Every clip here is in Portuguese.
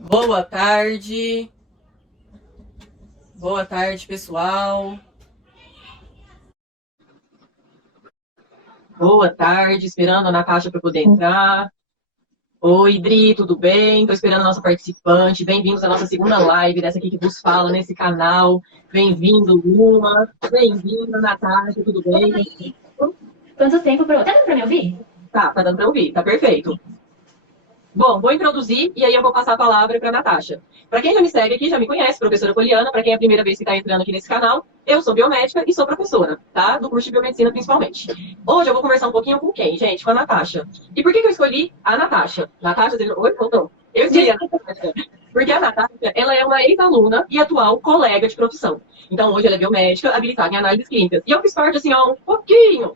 Boa tarde. Boa tarde, pessoal. Boa tarde, esperando a Natasha para poder entrar. Oi, Dri, tudo bem? Estou esperando a nossa participante. Bem-vindos à nossa segunda live dessa aqui que vos fala nesse canal. Bem-vindo, Luma. Bem-vinda, Natasha, tudo bem? Oi. Quanto tempo pra... Tá dando pra me ouvir? Tá dando para ouvir, tá perfeito. Bom, vou introduzir e aí eu vou passar a palavra para a Natasha. Para quem já me segue aqui, já me conhece, professora Poliana. Para quem é a primeira vez que está entrando aqui nesse canal, eu sou biomédica e sou professora, tá? Do curso de biomedicina, principalmente. Hoje eu vou conversar um pouquinho com quem, gente? Com a Natasha. E por que eu escolhi a Natasha? Natasha, oi, voltou. Eu escolhi a Natasha porque a Natasha, ela é uma ex-aluna e atual colega de profissão. Então, hoje ela é biomédica, habilitada em análises clínicas. E eu fiz parte, assim, ó, um pouquinho,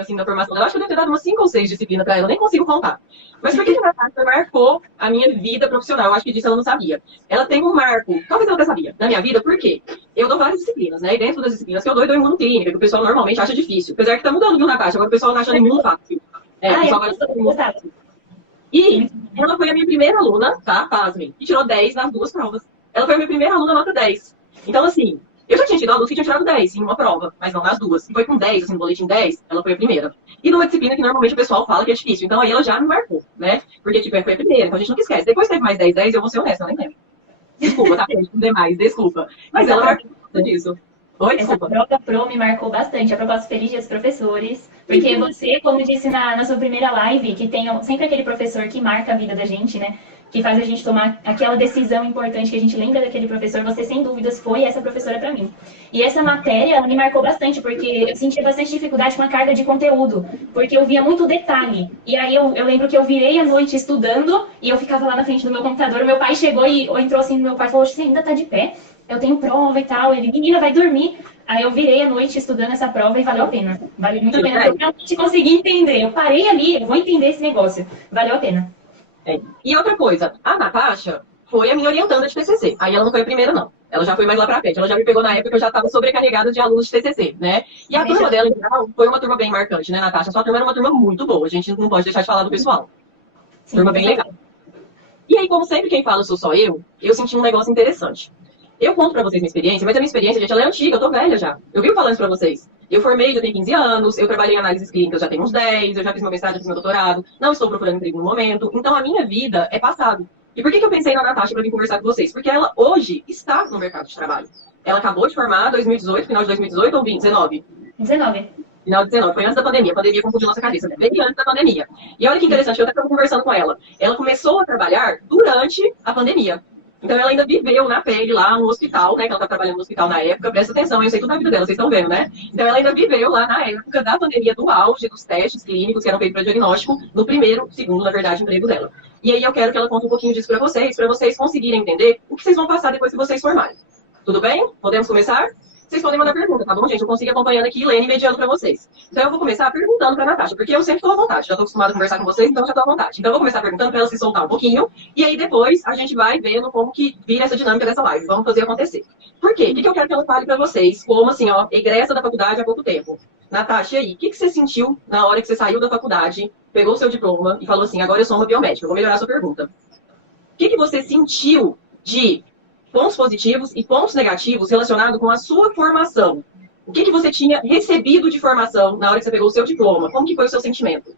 assim, da formação dela. Eu acho que eu devo ter dado umas 5 ou 6 disciplinas para ela, eu nem consigo contar. Mas por que a Natasha marcou a minha vida profissional? Eu acho que disso ela não sabia. Ela tem um marco, talvez ela até sabia, na minha vida, por quê? Eu dou várias disciplinas, né? E dentro das disciplinas que eu dou imunoclínica, que o pessoal normalmente acha difícil. Apesar que tá mudando, viu, Natasha? Agora o pessoal não acha imuno fácil. É, o Ah, eu pessoal agora tá imuno gostava. fácil. E ela foi a minha primeira aluna, tá? Pasmem, que tirou 10 nas duas provas. Ela foi a minha primeira aluna nota 10. Então, assim, eu já tinha tido alunos que tinham tirado 10 em uma prova, mas não nas duas. E foi com 10, assim, no boletim 10, ela foi a primeira. E numa disciplina que normalmente o pessoal fala que é difícil. Então aí ela já me marcou, né? Porque, tipo, foi a primeira, então a gente nunca esquece. Depois teve mais 10, 10, eu vou ser honesta, eu nem lembro. Desculpa, tá? Teve demais, desculpa. Mas Essa ela prova, marcou por disso. Oi, essa desculpa. prova pro me marcou bastante. A propósito, feliz dia dos professores. Porque você, como disse na sua primeira live, que tem sempre aquele professor que marca a vida da gente, né? Que faz a gente tomar aquela decisão importante que a gente lembra daquele professor. Você, sem dúvidas, foi essa professora para mim. E essa matéria, ela me marcou bastante, porque eu sentia bastante dificuldade com a carga de conteúdo. Porque eu via muito detalhe. E aí eu lembro que eu virei a noite estudando e eu ficava lá na frente do meu computador. O meu pai chegou e entrou assim no meu pai e falou: Você ainda tá de pé? Eu tenho prova e tal. Ele, menina, vai dormir. Aí eu virei a noite estudando essa prova e valeu a pena. Valeu muito a Tirou pena, porque 10? eu realmente consegui entender. Eu parei ali, eu vou entender esse negócio. Valeu a pena. É. E outra coisa, a Natasha foi a minha orientanda de TCC. Aí ela não foi a primeira, não. Ela já foi mais lá pra frente. Ela já me pegou na época que eu já estava sobrecarregada de alunos de TCC, né? E a turma dela, em geral, foi uma turma bem marcante, né, Natasha? Sua turma era uma turma muito boa. A gente não pode deixar de falar do pessoal. Sim, Turma por bem favor. legal. E aí, como sempre quem fala sou só eu senti um negócio interessante. Eu conto pra vocês minha experiência, mas a minha experiência, gente, ela é antiga, eu tô velha já. Eu vivo falando isso pra vocês. Eu formei, já tenho 15 anos, eu trabalhei em análises clínicas, já tenho uns 10, eu já fiz meu mestrado, já fiz meu doutorado, não estou procurando emprego no momento. Então, a minha vida é passado. E por que eu pensei na Natasha pra vir conversar com vocês? Porque ela, hoje, está no mercado de trabalho. Ela acabou de formar 2018, final de 2018 ou 2019? 19. Final de 19, foi antes da pandemia. A pandemia confundiu nossa cabeça, né? Bem antes da pandemia. E olha que interessante, eu até estava conversando com ela. Ela começou a trabalhar durante a pandemia. Então ela ainda viveu na pele lá no hospital, né? Que ela tá trabalhando no hospital na época. Presta atenção, eu sei tudo da vida dela, vocês estão vendo, né? Então ela ainda viveu lá na época da pandemia, do auge dos testes clínicos que eram feitos para diagnóstico, no primeiro, segundo, na verdade, emprego dela. E aí eu quero que ela conte um pouquinho disso para vocês conseguirem entender o que vocês vão passar depois que vocês formarem. Tudo bem? Podemos começar? Vocês podem mandar pergunta, tá bom, gente? Eu consigo acompanhando aqui e lendo e mediando pra vocês. Então eu vou começar perguntando pra Natasha, porque eu sempre tô à vontade. Já tô acostumada a conversar com vocês, então já tô à vontade. Então eu vou começar perguntando pra ela se soltar um pouquinho, e aí depois a gente vai vendo como que vira essa dinâmica dessa live. Vamos fazer acontecer. Por quê? O que eu quero que ela fale pra vocês, como assim, ó, egressa da faculdade há pouco tempo? Natasha, e aí, o que você sentiu na hora que você saiu da faculdade, pegou o seu diploma e falou assim, agora eu sou uma biomédica? Eu vou melhorar a sua pergunta. O que você sentiu de pontos positivos e pontos negativos relacionados com a sua formação? O que você tinha recebido de formação na hora que você pegou o seu diploma? Como que foi o seu sentimento?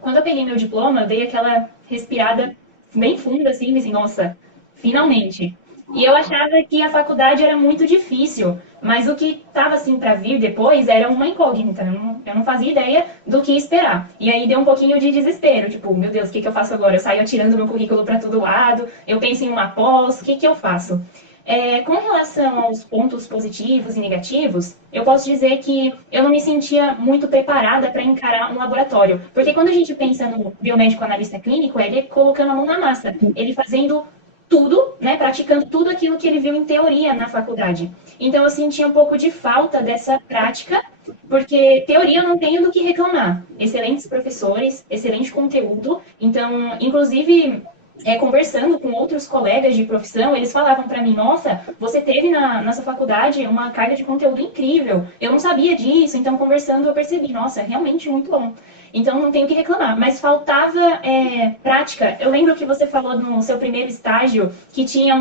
Quando eu peguei meu diploma, eu dei aquela respirada bem funda, assim, assim, nossa, finalmente. E eu achava que a faculdade era muito difícil, mas o que estava assim para vir depois era uma incógnita. Eu não fazia ideia do que esperar. E aí deu um pouquinho de desespero, tipo, meu Deus, o que, que eu faço agora? Eu saio atirando meu currículo para todo lado, eu penso em uma pós, o que, que eu faço? Com relação aos pontos positivos e negativos, eu posso dizer que eu não me sentia muito preparada para encarar um laboratório. Porque quando a gente pensa no biomédico analista clínico, é ele colocando a mão na massa, ele fazendo tudo, né, praticando tudo aquilo que ele viu em teoria na faculdade. Então eu sentia um pouco de falta dessa prática, porque teoria eu não tenho do que reclamar. Excelentes professores, excelente conteúdo. Então, inclusive, conversando com outros colegas de profissão, eles falavam para mim, nossa, você teve nessa faculdade uma carga de conteúdo incrível, eu não sabia disso, então conversando eu percebi, nossa, realmente muito bom. Então não tenho o que reclamar, mas faltava prática. Eu lembro que você falou no seu primeiro estágio que tinha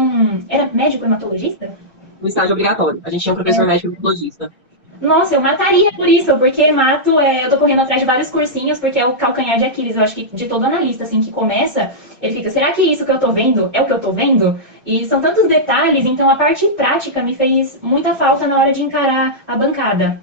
era médico hematologista? No estágio obrigatório. A gente tinha um professor médico hematologista. Nossa, eu mataria por isso, porque mato, eu tô correndo atrás de vários cursinhos, porque é o calcanhar de Aquiles, eu acho que de todo analista, assim, que começa, ele fica, será que isso que eu tô vendo é o que eu tô vendo? E são tantos detalhes, então a parte prática me fez muita falta na hora de encarar a bancada.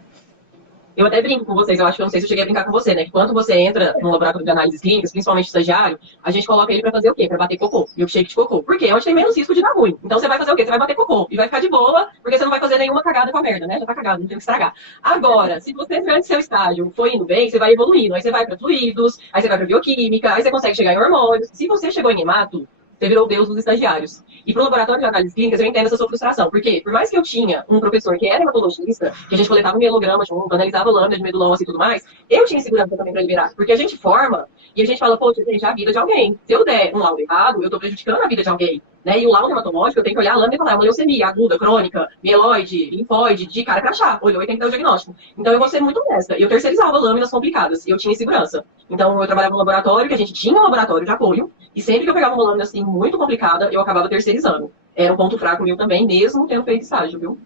Eu até brinco com vocês, eu acho que eu não sei se eu cheguei a brincar com você, né? Que quando você entra no laboratório de análises clínicas, principalmente estagiário, a gente coloca ele pra fazer o quê? Pra bater cocô, milkshake de cocô. Por quê? É onde tem menos risco de dar ruim. Então você vai fazer o quê? Você vai bater cocô e vai ficar de boa, porque você não vai fazer nenhuma cagada com a merda, né? Já tá cagado, não tem que estragar. Agora, se você durante seu estágio foi indo bem, você vai evoluindo. Aí você vai pra fluidos, aí você vai pra bioquímica, aí você consegue chegar em hormônios. Se você chegou em hemato, você virou o deus dos estagiários. E para o laboratório de análises clínicas, eu entendo essa sua frustração. Porque, por mais que eu tinha um professor que era hematologista, que a gente coletava um mielograma junto, analisava lâmina de medulão e tudo mais, eu tinha segurança também para liberar. Porque a gente forma e a gente fala, pô, gente, é a vida de alguém. Se eu der um laudo errado, eu estou prejudicando a vida de alguém. Né? E o laudo hematológico, eu tenho que olhar a lâmina e falar, é uma leucemia aguda, crônica, mieloide, linfóide, de cara crachá. Olhou e tem que dar o diagnóstico. Então, eu vou ser muito honesta. Eu terceirizava lâminas complicadas e eu tinha segurança. Então, eu trabalhava no laboratório, que a gente tinha um laboratório de apoio, e sempre que eu pegava uma lâmina assim muito complicada, eu acabava terceirizando. Era um ponto fraco meu também, mesmo tendo feito estágio, viu?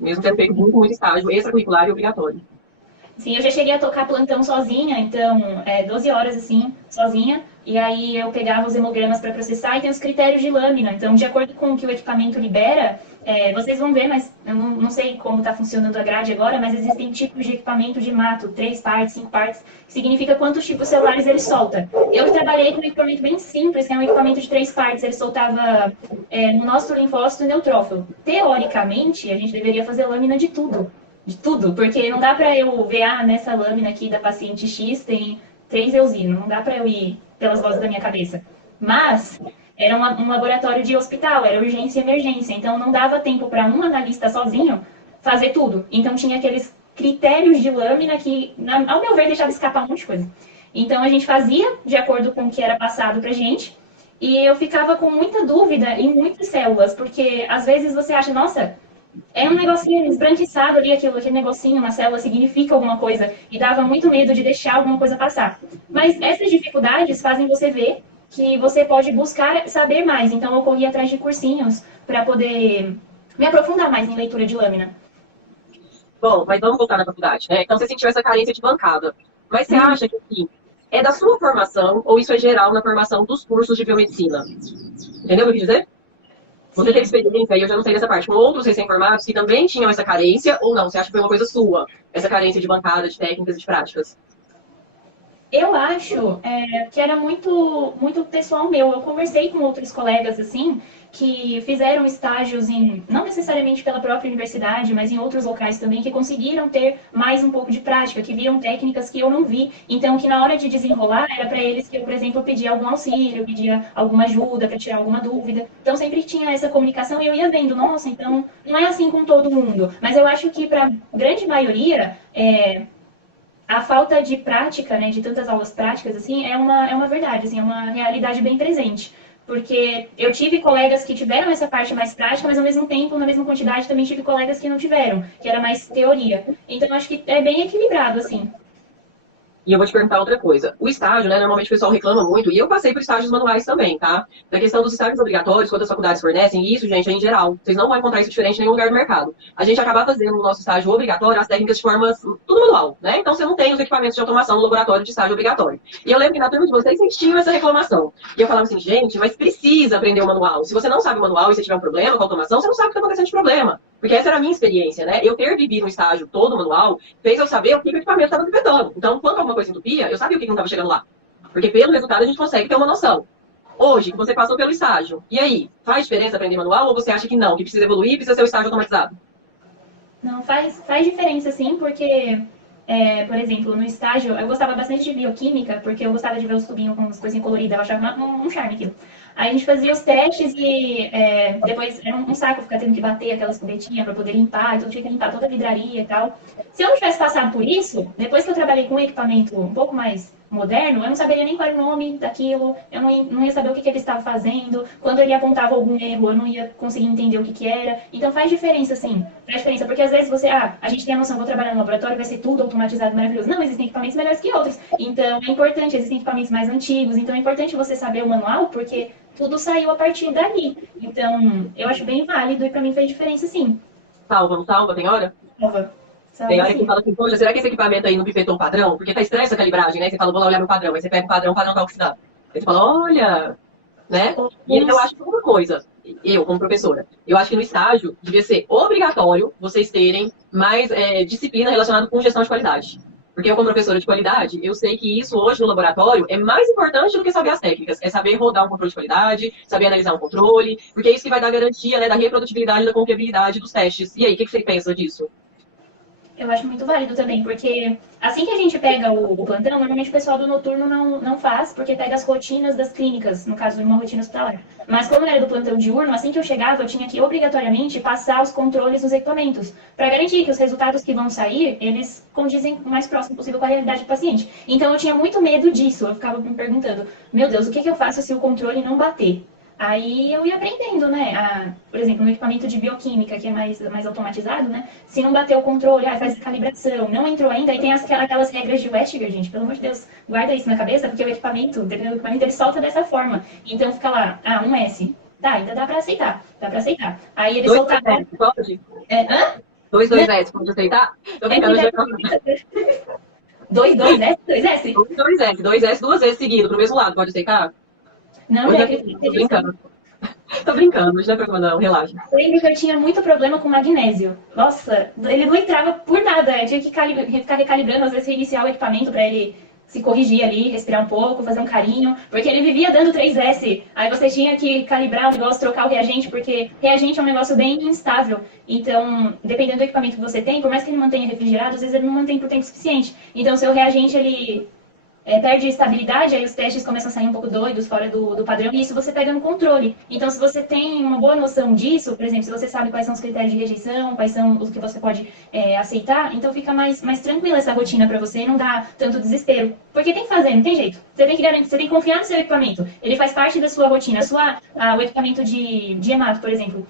Mesmo tendo feito muito, muito estágio, extracurricular e obrigatório. Sim, eu já cheguei a tocar plantão sozinha, então, 12 horas assim, sozinha. E aí eu pegava os hemogramas para processar e tem os critérios de lâmina. Então, de acordo com o que o equipamento libera, vocês vão ver, mas eu não sei como está funcionando a grade agora, mas existem tipos de equipamento de mato, 3 partes, 5 partes, que significa quantos tipos celulares ele solta. Eu trabalhei com um equipamento bem simples, que é um equipamento de 3 partes, ele soltava monócito, linfócito e neutrófilo. Teoricamente, a gente deveria fazer lâmina de tudo, porque não dá para eu ver, nessa lâmina aqui da paciente X tem 3 eusino, não dá para eu ir pelas vozes da minha cabeça. Mas era um laboratório de hospital, era urgência e emergência, então não dava tempo para um analista sozinho fazer tudo. Então tinha aqueles critérios de lâmina que, ao meu ver, deixava escapar um monte de coisa. Então a gente fazia de acordo com o que era passado pra gente, e eu ficava com muita dúvida em muitas células, porque às vezes você acha, nossa, é um negocinho esbranquiçado ali, aquele negocinho na célula significa alguma coisa, e dava muito medo de deixar alguma coisa passar. Mas essas dificuldades fazem você ver que você pode buscar saber mais. Então, eu corri atrás de cursinhos para poder me aprofundar mais em leitura de lâmina. Bom, mas vamos voltar na faculdade, né? Então você sentiu essa carência de bancada. Mas você acha que assim, é da sua formação ou isso é geral na formação dos cursos de biomedicina? Entendeu o que eu quis dizer? Você teve experiência, aí eu já não sei dessa parte, com outros recém-formados que também tinham essa carência, ou não? Você acha que foi uma coisa sua, essa carência de bancada, de técnicas e de práticas? Eu acho que era muito pessoal meu. Eu conversei com outros colegas assim que fizeram estágios não necessariamente pela própria universidade, mas em outros locais também, que conseguiram ter mais um pouco de prática, que viram técnicas que eu não vi. Então, que na hora de desenrolar era para eles que eu, por exemplo, pedia algum auxílio, pedia alguma ajuda para tirar alguma dúvida. Então, sempre tinha essa comunicação e eu ia vendo, nossa, então não é assim com todo mundo. Mas eu acho que para grande maioria a falta de prática, né, de tantas aulas práticas, assim, é uma verdade, assim, é uma realidade bem presente. Porque eu tive colegas que tiveram essa parte mais prática, mas ao mesmo tempo, na mesma quantidade, também tive colegas que não tiveram, que era mais teoria. Então, eu acho que é bem equilibrado, assim. E eu vou te perguntar outra coisa. O estágio, né? Normalmente o pessoal reclama muito, e eu passei por estágios manuais também, tá? Da questão dos estágios obrigatórios, quando as faculdades fornecem, e isso, gente, é em geral. Vocês não vão encontrar isso diferente em nenhum lugar do mercado. A gente acaba fazendo no nosso estágio obrigatório as técnicas de forma tudo manual, né? Então você não tem os equipamentos de automação no laboratório de estágio obrigatório. E eu lembro que na turma de vocês tinham essa reclamação. E eu falava assim, gente, mas precisa aprender o manual. Se você não sabe o manual e você tiver um problema com a automação, você não sabe o que está acontecendo de problema. Porque essa era a minha experiência, né? Eu ter vivido um estágio todo manual fez eu saber o que o equipamento estava pipetando. Então, quando alguma coisa entupia, eu sabia o que não estava chegando lá. Porque pelo resultado a gente consegue ter uma noção. Hoje, que você passou pelo estágio, e aí, faz diferença aprender manual ou você acha que não, que precisa evoluir, precisa ser o estágio automatizado? Não, faz diferença, sim, porque, por exemplo, no estágio, eu gostava bastante de bioquímica, porque eu gostava de ver os tubinhos com as coisinhas coloridas, eu achava um charme aquilo. Aí a gente fazia os testes e depois era um saco ficar tendo que bater aquelas cubetinhas para poder limpar, então tinha que limpar toda a vidraria e tal. Se eu não tivesse passado por isso, depois que eu trabalhei com equipamento um pouco mais moderno, eu não saberia nem qual era o nome daquilo, eu não ia saber o que ele estava fazendo, quando ele apontava algum erro, eu não ia conseguir entender o que era. Então faz diferença, sim. Faz diferença, porque às vezes a gente tem a noção, vou trabalhar no laboratório, vai ser tudo automatizado, maravilhoso. Não, existem equipamentos melhores que outros. Então é importante, existem equipamentos mais antigos, então é importante você saber o manual, porque tudo saiu a partir dali. Então, eu acho bem válido e pra mim fez diferença, sim. Salva, não salva? Tem hora? Salva. Tem Salva, hora que você sim. fala assim, poxa, será que esse equipamento aí não pifetou o padrão? Porque tá estranha essa calibragem, né? Você fala, vou lá olhar meu padrão. Aí você pega o padrão tá oxidado. Aí você fala, olha, né? E eu Alguns, acho que uma coisa, eu como professora, eu acho que no estágio devia ser obrigatório vocês terem mais disciplina relacionada com gestão de qualidade. Porque eu, como professora de qualidade, eu sei que isso hoje no laboratório é mais importante do que saber as técnicas. É saber rodar um controle de qualidade, saber analisar um controle, porque é isso que vai dar garantia, né, da reprodutibilidade e da confiabilidade dos testes. E aí, o que você pensa disso? eu acho muito válido também, porque assim que a gente pega o plantão, normalmente o pessoal do noturno não faz, porque pega as rotinas das clínicas, no caso de uma rotina hospitalar. Mas como era do plantão diurno, assim que eu chegava, eu tinha que obrigatoriamente passar os controles nos equipamentos, para garantir que os resultados que vão sair, eles condizem o mais próximo possível com a realidade do paciente. Então eu tinha muito medo disso, eu ficava me perguntando, meu Deus, o que eu faço se o controle não bater? Aí eu ia aprendendo, né? Por exemplo, no equipamento de bioquímica, que é mais automatizado, né? Se não bater o controle, faz a calibração, não entrou ainda, aí tem aquelas regras de Westiger, gente, pelo amor de Deus, guarda isso na cabeça, porque o equipamento, dependendo do equipamento, ele solta dessa forma. Então fica lá, 1S. Tá, ainda dá pra aceitar, dá pra aceitar. Aí ele Dois soltava. 2S, pode? Hã? Dois Não, S, pode aceitar? Tô é brincando, que já. já. 2S? 2S? Dois S, duas vezes seguido, pro mesmo lado, pode aceitar? Não, Hoje já é acredito tô que isso. brincando. Tô brincando, hoje não é problema não, relaxa. Eu lembro que eu tinha muito problema com magnésio. Nossa, ele não entrava por nada. Eu tinha que ficar recalibrando, às vezes reiniciar o equipamento para ele se corrigir ali, respirar um pouco, fazer um carinho, porque ele vivia dando 3S. Aí você tinha que calibrar o negócio, trocar o reagente, porque reagente é um negócio bem instável. Então, dependendo do equipamento que você tem, por mais que ele mantenha refrigerado, às vezes ele não mantém por tempo suficiente. Então, seu reagente, ele perde estabilidade, aí os testes começam a sair um pouco doidos, fora do padrão, e isso você pega no controle. Então, se você tem uma boa noção disso, por exemplo, se você sabe quais são os critérios de rejeição, quais são os que você pode aceitar, então fica mais tranquila essa rotina para você e não dá tanto desespero. Porque tem que fazer, não tem jeito. Você tem que garantir, você tem que confiar no seu equipamento. Ele faz parte da sua rotina. O equipamento de hemato, por exemplo,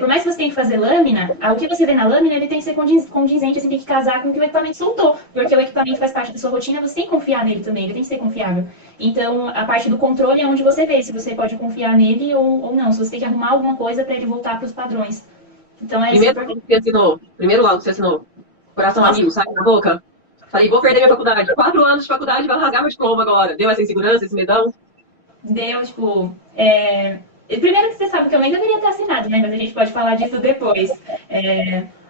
por mais que você tenha que fazer lâmina, o que você vê na lâmina ele tem que ser condizente, assim, tem que casar com o que o equipamento soltou, porque o equipamento faz parte da sua rotina, você tem que confiar nele também, ele tem que ser confiável. Então, a parte do controle é onde você vê se você pode confiar nele ou não, se você tem que arrumar alguma coisa para ele voltar para os padrões. Então, é Primeiro super... laudo que você assinou, primeiro laudo que você assinou, coração Nossa, amigo, sai na boca. Falei, vou perder minha faculdade. 4 anos de faculdade, vai rasgar meu diploma agora. Deu essa insegurança, esse medão? deu, tipo... Primeiro que você sabe que eu nem deveria ter assinado, né? Mas a gente pode falar disso depois.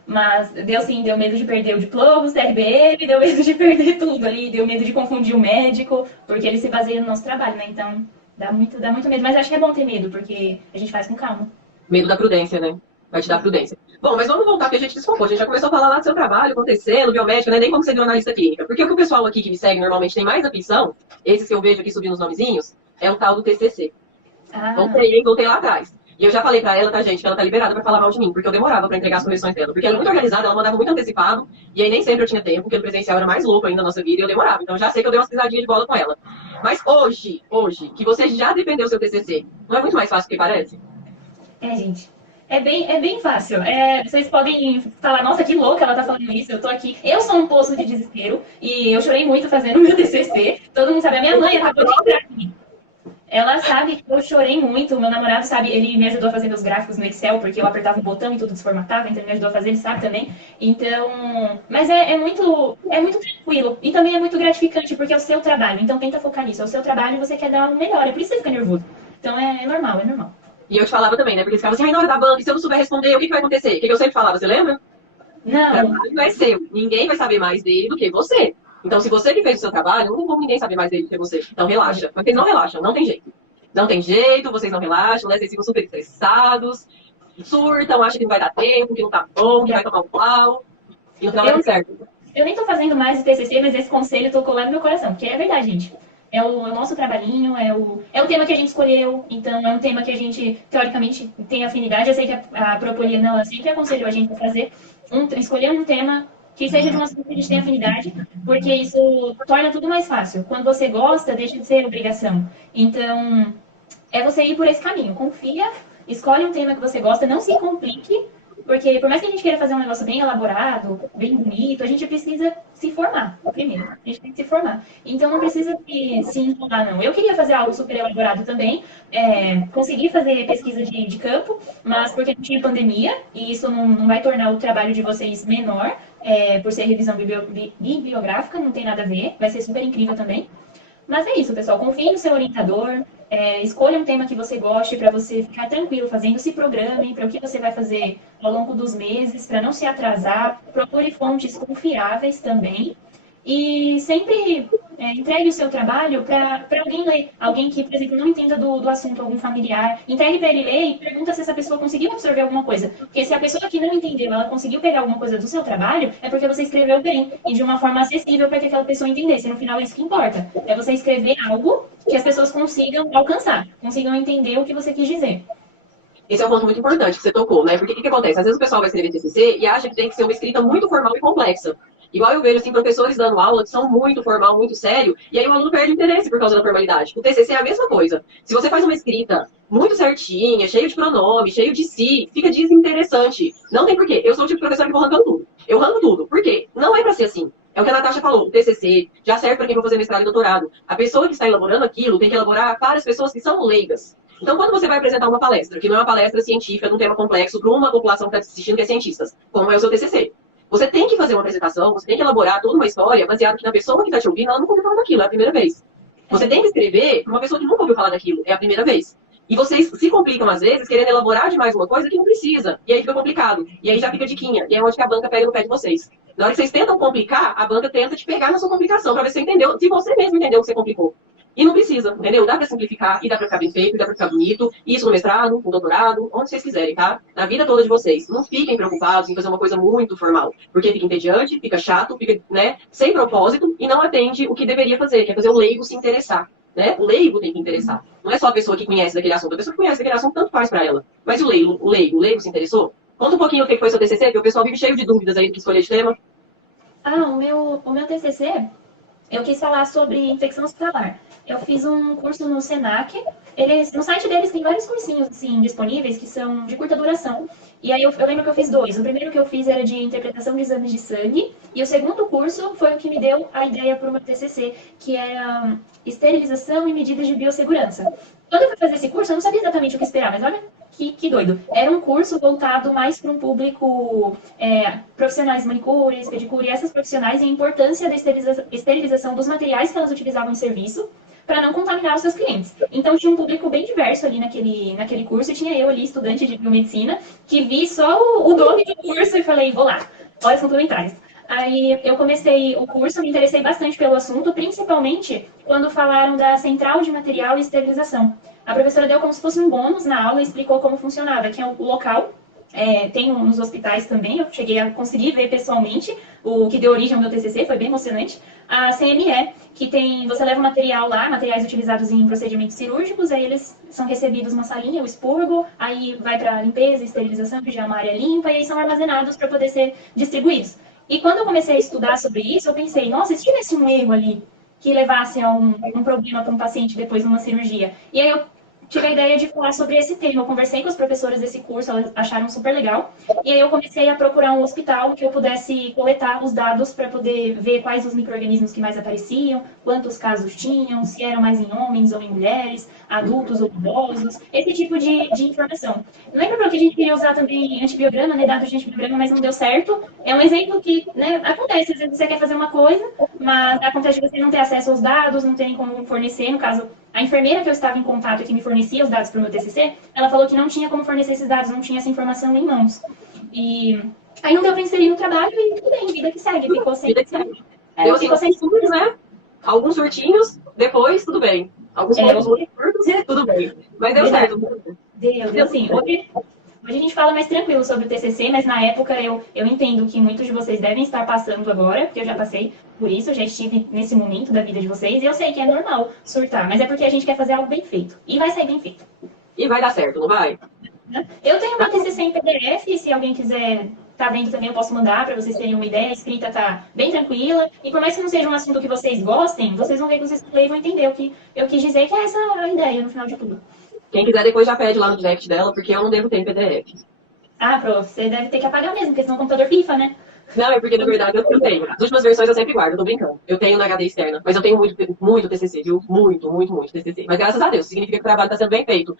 Mas deu sim, deu medo de perder o diploma, o CRBM, deu medo de perder tudo ali, deu medo de confundir o médico, porque ele se baseia no nosso trabalho, né? Então dá muito medo. Mas acho que é bom ter medo, porque a gente faz com calma. Medo da prudência, né? Vai te dar prudência. Bom, mas vamos voltar, porque a gente desfocou. A gente já começou a falar lá do seu trabalho, acontecendo, biomédico, né? Nem como você viu analista clínica. Porque o que o pessoal aqui que me segue normalmente tem mais aflição, esses que eu vejo aqui subindo os nomezinhos, é o tal do TCC. Ah, Voltei, hein? Voltei lá atrás. E eu já falei pra ela, tá, gente, que ela tá liberada pra falar mal de mim, porque eu demorava pra entregar as correções dela. Porque ela é muito organizada, ela mandava muito antecipado, e aí nem sempre eu tinha tempo, porque no presencial era mais louco ainda na nossa vida, e eu demorava. Então já sei que eu dei umas pisadinhas de bola com ela. Mas hoje, que você já defendeu seu TCC, não é muito mais fácil do que parece? gente. É bem fácil. Vocês podem falar, nossa, que louca ela tá falando isso, eu tô aqui. Eu sou um poço de desespero e eu chorei muito fazendo o meu TCC. Todo mundo sabe, a minha mãe acabou de entrar aqui. Ela sabe que eu chorei muito, o meu namorado sabe, ele me ajudou a fazer meus gráficos no Excel, porque eu apertava o botão e tudo desformatava, então ele me ajudou a fazer, ele sabe também. Então, mas é muito tranquilo e também é muito gratificante, porque é o seu trabalho, então tenta focar nisso, é o seu trabalho e você quer dar algo melhor, é por isso que você fica nervoso. Então é normal, é normal. E eu te falava também, né? Porque eles ficavam assim, ai, na hora da banca, e se eu não souber responder, o que vai acontecer? O que eu sempre falava, você lembra? O Não, trabalho é seu. Ninguém vai saber mais dele do que você. Então, se você que fez o seu trabalho, não tem como ninguém saber mais dele do que você. Então, relaxa. Mas vocês não relaxam, não tem jeito. Não tem jeito, vocês não relaxam, né? Vocês ficam super estressados, surtam, acham que não vai dar tempo, que não tá bom, que vai tomar um pau. E no final vai eu tudo certo. Eu nem tô fazendo mais o TCC, mas esse conselho tocou lá no meu coração, porque é verdade, gente. É o nosso trabalhinho, é o tema que a gente escolheu, então é um tema que a gente, teoricamente, tem afinidade. Eu sei que a Propoliana, ela sempre aconselhou a gente a fazer, escolher um tema que seja de um assunto que a gente tem afinidade, porque isso torna tudo mais fácil. Quando você gosta, deixa de ser obrigação. Então, é você ir por esse caminho. Confia, escolhe um tema que você gosta, não se complique, porque por mais que a gente queira fazer um negócio bem elaborado, bem bonito, a gente precisa se formar primeiro. A gente tem que se formar. Então não precisa se enrolar, não. Eu queria fazer algo super elaborado também, consegui fazer pesquisa de campo, mas porque não tinha pandemia, e isso não vai tornar o trabalho de vocês menor, por ser revisão bibliográfica, não tem nada a ver, vai ser super incrível também. Mas é isso, pessoal. Confie no seu orientador. Escolha um tema que você goste para você ficar tranquilo fazendo. Se programe para o que você vai fazer ao longo dos meses, para não se atrasar. Procure fontes confiáveis também. E sempre entregue o seu trabalho para alguém ler. Alguém que, por exemplo, não entenda do assunto, algum familiar. Entregue para ele ler e pergunta se essa pessoa conseguiu absorver alguma coisa. Porque se a pessoa que não entendeu, ela conseguiu pegar alguma coisa do seu trabalho, é porque você escreveu bem e de uma forma acessível para que aquela pessoa entendesse. No final, é isso que importa. É você escrever algo que as pessoas consigam alcançar, consigam entender o que você quis dizer. Esse é um ponto muito importante que você tocou, né? Porque o que acontece? Às vezes o pessoal vai escrever TCC e acha que tem que ser uma escrita muito formal e complexa. Igual eu vejo, assim, professores dando aula que são muito formal, muito sério, e aí o aluno perde o interesse por causa da formalidade. O TCC é a mesma coisa. Se você faz uma escrita muito certinha, cheio de pronome, cheio de si, fica desinteressante. Não tem porquê. Eu sou o tipo de professor que vou arrancando tudo. Eu arranco tudo. Por quê? Não é pra ser assim. É o que a Natasha falou, o TCC já serve para quem for fazer mestrado e doutorado. A pessoa que está elaborando aquilo tem que elaborar para as pessoas que são leigas. Então, quando você vai apresentar uma palestra, que não é uma palestra científica, de um tema complexo, para uma população que está assistindo que é cientistas, como é o seu TCC, você tem que fazer uma apresentação, você tem que elaborar toda uma história baseada que na pessoa que está te ouvindo, ela nunca ouviu falar daquilo, é a primeira vez. Você tem que escrever para uma pessoa que nunca ouviu falar daquilo, é a primeira vez. E vocês se complicam, às vezes, querendo elaborar demais uma coisa que não precisa. E aí fica complicado. E aí já fica diquinha. E é onde que a banca pega no pé de vocês. Na hora que vocês tentam complicar, a banca tenta te pegar na sua complicação, para ver se você entendeu, se você mesmo entendeu que você complicou. E não precisa, entendeu? Dá pra simplificar, e dá pra ficar bem feito, e dá pra ficar bonito. Isso no mestrado, no doutorado, onde vocês quiserem, tá? Na vida toda de vocês. Não fiquem preocupados em fazer uma coisa muito formal. Porque fica entediante, fica chato, fica, né, sem propósito, e não atende o que deveria fazer, que é fazer o leigo se interessar. Né? O leigo tem que interessar. Não é só a pessoa que conhece daquele assunto. A pessoa que conhece daquele assunto tanto faz pra ela. Mas o leigo se interessou? Conta um pouquinho o que foi seu TCC, porque o pessoal vive cheio de dúvidas aí do que escolher de tema. O meu TCC, eu quis falar sobre infecção hospitalar. Eu fiz um curso no Senac. No site deles tem vários cursinhos assim, disponíveis que são de curta duração. E aí eu lembro que eu fiz dois. O primeiro que eu fiz era de interpretação de exames de sangue. E o segundo curso foi o que me deu a ideia para o meu TCC, que era esterilização e medidas de biossegurança. Quando eu fui fazer esse curso, eu não sabia exatamente o que esperar, mas olha que doido. Era um curso voltado mais para um público profissionais de manicure, pedicure, essas profissionais, e a importância da esterilização dos materiais que elas utilizavam em serviço para não contaminar os seus clientes. Então tinha um público bem diverso ali naquele curso, e tinha eu ali, estudante de biomedicina, que vi só o nome do curso e falei, vou lá, olha os complementares. Aí eu comecei o curso, me interessei bastante pelo assunto, principalmente quando falaram da central de material e esterilização. A professora deu como se fosse um bônus na aula e explicou como funcionava, que é o local. Tem nos hospitais também, eu cheguei a conseguir ver pessoalmente o que deu origem ao meu TCC, foi bem emocionante. A CME, que tem, você leva material lá, materiais utilizados em procedimentos cirúrgicos, aí eles são recebidos numa salinha, o expurgo, aí vai para limpeza, esterilização, que já é uma área limpa, e aí são armazenados para poder ser distribuídos. E quando eu comecei a estudar sobre isso, eu pensei, nossa, se tivesse um erro ali que levasse a um problema para um paciente depois de uma cirurgia. E aí eu tive a ideia de falar sobre esse tema. Eu conversei com os professores desse curso, elas acharam super legal. E aí eu comecei a procurar um hospital que eu pudesse coletar os dados para poder ver quais os micro-organismos que mais apareciam, quantos casos tinham, se eram mais em homens ou em mulheres, adultos ou idosos, esse tipo de informação. Lembra que a gente queria usar também antibiograma, né, dados de antibiograma, mas não deu certo? É um exemplo que, né, acontece, às vezes você quer fazer uma coisa, mas acontece de você não ter acesso aos dados, não tem como fornecer, no caso, a enfermeira que eu estava em contato e que me fornecia os dados para o meu TCC, ela falou que não tinha como fornecer esses dados, não tinha essa informação em mãos. E aí não deu para inserir no trabalho e tudo bem, vida que segue, ficou sem... Vida que segue. Deu assim, surtos, né? Alguns surtinhos, depois tudo bem. Alguns pontos muito curtos, tudo bem. Mas deu certo. Deu sim. Hoje a gente fala mais tranquilo sobre o TCC, mas na época eu entendo que muitos de vocês devem estar passando agora, porque eu já passei por isso, eu já estive nesse momento da vida de vocês, e eu sei que é normal surtar, mas é porque a gente quer fazer algo bem feito. E vai sair bem feito. E vai dar certo, não vai? Eu tenho uma TCC em PDF, se alguém quiser tá vendo também, eu posso mandar para vocês terem uma ideia. A escrita tá bem tranquila. E por mais que não seja um assunto que vocês gostem, vocês vão ver que vocês vão entender o que eu quis dizer, que é essa a ideia no final de tudo. Quem quiser depois já pede lá no direct dela, porque eu não devo ter em PDF. Ah, prof, você deve ter que apagar mesmo, porque senão o computador pifa, né? Não, é porque na verdade eu tenho. As últimas versões eu sempre guardo, eu tô brincando. Eu tenho na HD externa, mas eu tenho muito TCC, viu? Muito TCC. Mas graças a Deus, significa que o trabalho tá sendo bem feito.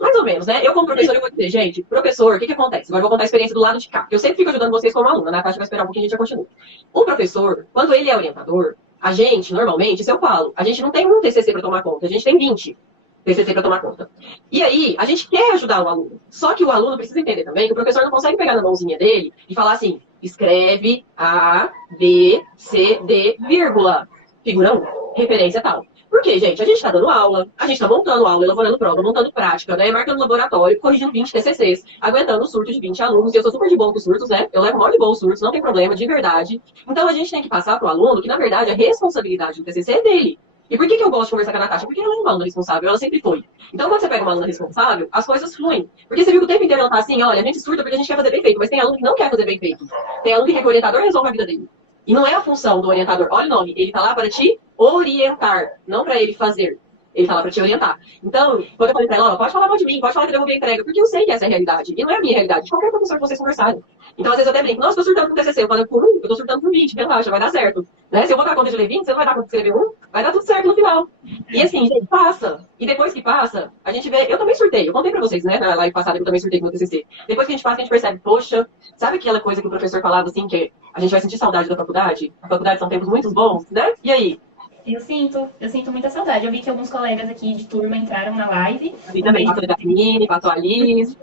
Mais ou menos, né? Eu, como professor, eu vou dizer, gente, professor, o que acontece? Agora eu vou contar a experiência do lado de cá. Eu sempre fico ajudando vocês como aluna, a Natasha vai esperar um pouquinho e a gente já continua. O professor, quando ele é orientador, a gente, normalmente, isso eu falo, a gente não tem um TCC para tomar conta, a gente tem 20 TCC para tomar conta. E aí, a gente quer ajudar o aluno. Só que o aluno precisa entender também que o professor não consegue pegar na mãozinha dele e falar assim, escreve A, B, C, D, vírgula, figura 1, referência tal. Por quê, gente? A gente está dando aula, a gente está montando aula, elaborando prova, montando prática, né? Marcando laboratório, corrigindo 20 TCCs, aguentando o surto de 20 alunos. E eu sou super de boa com os surtos, né? Eu levo mó de boa os surtos, não tem problema, de verdade. Então a gente tem que passar para o aluno que, na verdade, a responsabilidade do TCC é dele. E por que eu gosto de conversar com a Natasha? Porque ela é uma aluna responsável, ela sempre foi. Então, quando você pega uma aluna responsável, as coisas fluem. Porque você viu que o tempo inteiro ela tá assim, olha, a gente surta porque a gente quer fazer bem feito, mas tem aluno que não quer fazer bem feito. Tem aluno que quer que o orientador resolva a vida dele. E não é a função do orientador. Olha o nome, ele tá lá para te orientar, não para ele fazer. Ele tá lá para te orientar. Então, quando eu falei pra ela, pode falar mal de mim, pode falar que eu devolvi a entrega, porque eu sei que essa é a realidade. E não é a minha realidade, de qualquer professor que vocês conversarem. Então, às vezes eu até brinco, nossa, eu tô surtando com TCC. Eu falo, por 1, eu tô surtando por 20, relaxa, vai dar certo. Né? Se eu botar a conta de ler 20, você não vai dar conta de escrever 1, vai dar tudo certo no final. E assim, gente, passa. E depois que passa, a gente vê, eu também surtei, eu contei pra vocês, né, na live passada, que eu também surtei com o TCC. Depois que a gente passa, a gente percebe, poxa, sabe aquela coisa que o professor falava assim, que a gente vai sentir saudade da faculdade? A faculdade são tempos muito bons, né? E aí? Eu sinto muita saudade. Eu vi que alguns colegas aqui de turma entraram na live. E também, passou da Menine, passou a Liz.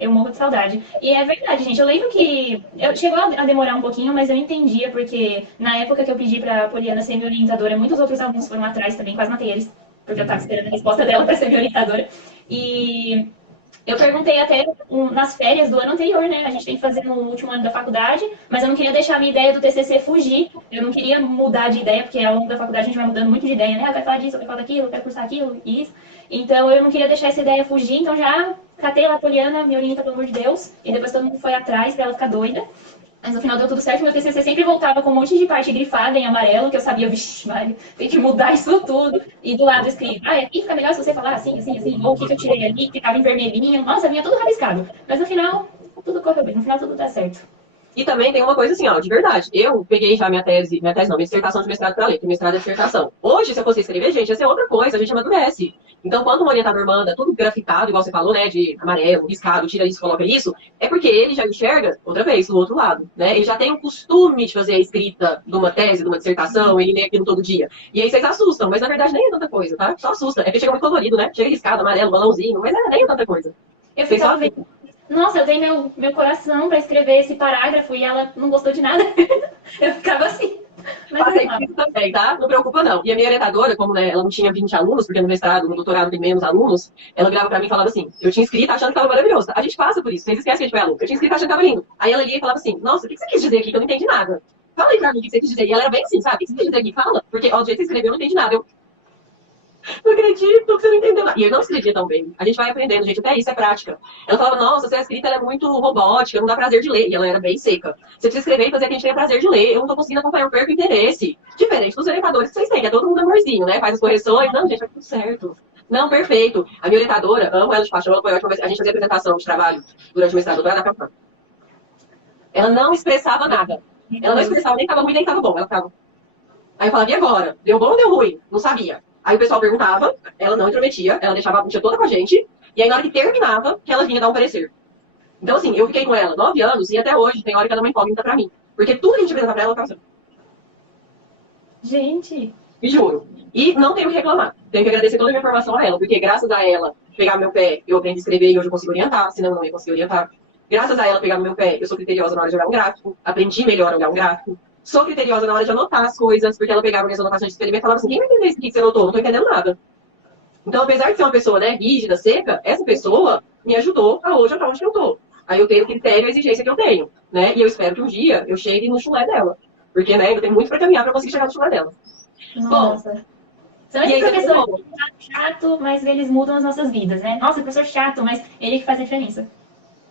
Eu morro de saudade. E é verdade, gente. Eu lembro que chegou a demorar um pouquinho, mas eu entendia, porque na época que eu pedi pra Poliana ser minha orientadora, muitos outros alunos foram atrás também, quase matei eles, porque eu tava esperando a resposta dela pra ser minha orientadora. E eu perguntei até nas férias do ano anterior, né? A gente tem que fazer no último ano da faculdade, mas eu não queria deixar a minha ideia do TCC fugir. Eu não queria mudar de ideia, porque ao longo da faculdade a gente vai mudando muito de ideia, né? Ah, vai falar disso, vai falar daquilo, quero cursar aquilo e isso. Então eu não queria deixar essa ideia fugir, então já catei lá a Poliana, me orienta, pelo amor de Deus, e depois todo mundo foi atrás pra ela ficar doida. Mas no final deu tudo certo, meu TCC sempre voltava com um monte de parte grifada em amarelo, que eu sabia, vixi, Mário, tem que mudar isso tudo. E do lado escrito, aqui fica melhor se você falar assim, assim, assim, ou o que eu tirei ali, que ficava em vermelhinho. Nossa, vinha tudo rabiscado. Mas no final, tudo correu bem, no final tudo dá certo. E também tem uma coisa assim, ó, de verdade. Eu peguei já minha tese não, minha dissertação de mestrado pra ler, porque mestrado é dissertação. Hoje, se eu fosse escrever, gente, ia ser outra coisa, a gente amadurece. Então, quando um orientador manda tudo grafitado, igual você falou, né, de amarelo, riscado, tira isso, coloca isso, é porque ele já enxerga, outra vez, do outro lado, né? Ele já tem o costume de fazer a escrita de uma tese, de uma dissertação, ele lê aquilo todo dia. E aí vocês assustam, mas na verdade nem é tanta coisa, tá? Só assusta. É porque chega muito colorido, né? Chega riscado, amarelo, balãozinho, mas nem é tanta coisa. Eu ficava vendo, nossa, eu dei meu coração pra escrever esse parágrafo e ela não gostou de nada. Eu ficava assim. Mas passei por isso também, tá? Não preocupa, não. E a minha orientadora, como né, ela não tinha 20 alunos, porque no mestrado, no doutorado tem menos alunos, ela virava pra mim e falava assim, eu tinha escrito achando que tava maravilhoso. A gente passa por isso, vocês esquecem que a gente foi aluno. Eu tinha escrito achando que tava lindo. Aí ela lia e falava assim, nossa, o que você quis dizer aqui que eu não entendi nada? Fala aí pra mim o que você quis dizer. E ela era bem assim, sabe? O que você quis dizer aqui? Fala. Porque, ó, do jeito que você escreveu, eu não entendi nada. Eu não acredito que você não entendeu nada. E eu não escrevia tão bem. A gente vai aprendendo, gente. Até isso é prática. Ela falava, nossa, sua escrita é muito robótica, não dá prazer de ler. E ela era bem seca. Você precisa escrever e fazer que a gente tenha prazer de ler. Eu não tô conseguindo acompanhar, eu perco interesse. Diferente dos orientadores que vocês têm, que é todo mundo amorzinho, né? Faz as correções. Não, gente, vai tudo certo. Não, perfeito. A minha orientadora, amo ela de paixão, ela foi ótima. A gente fazia apresentação de trabalho durante o mestrado, doutorado da Campan. Ela não expressava nada. Ela não expressava nem que tava ruim, nem que tava bom. Ela ficava. Aí eu falava, e agora? Deu bom ou deu ruim? Não sabia. Aí o pessoal perguntava, ela não intrometia, ela deixava a bucha toda com a gente, e aí na hora que terminava, que ela vinha dar um parecer. Então, assim, eu fiquei com ela 9 anos, e até hoje tem hora que ela é uma incógnita pra mim. Porque tudo que a gente apresentava pra ela, ela ficava assim. gente, Me juro. E não tenho que reclamar. Tenho que agradecer toda a minha formação a ela, porque graças a ela, pegar meu pé, eu aprendi a escrever e hoje eu consigo orientar, senão eu não ia conseguir orientar. Graças a ela, pegar no meu pé, eu sou criteriosa na hora de olhar um gráfico, aprendi melhor a olhar um gráfico. Sou criteriosa na hora de anotar as coisas, porque ela pegava minhas anotações de experimento e falava assim, quem vai entender isso que você anotou? Não tô entendendo nada. Então, apesar de ser uma pessoa, né, rígida, seca, essa pessoa me ajudou a hoje estar onde eu tô. Aí eu tenho o critério e a exigência que eu tenho, né? E eu espero que um dia eu chegue no chulé dela. Porque, né, eu tenho muito pra caminhar pra conseguir chegar no chulé dela. nossa. Bom, São esses professores chato, mas eles mudam as nossas vidas, né? Nossa, professor chato, mas ele que faz a diferença.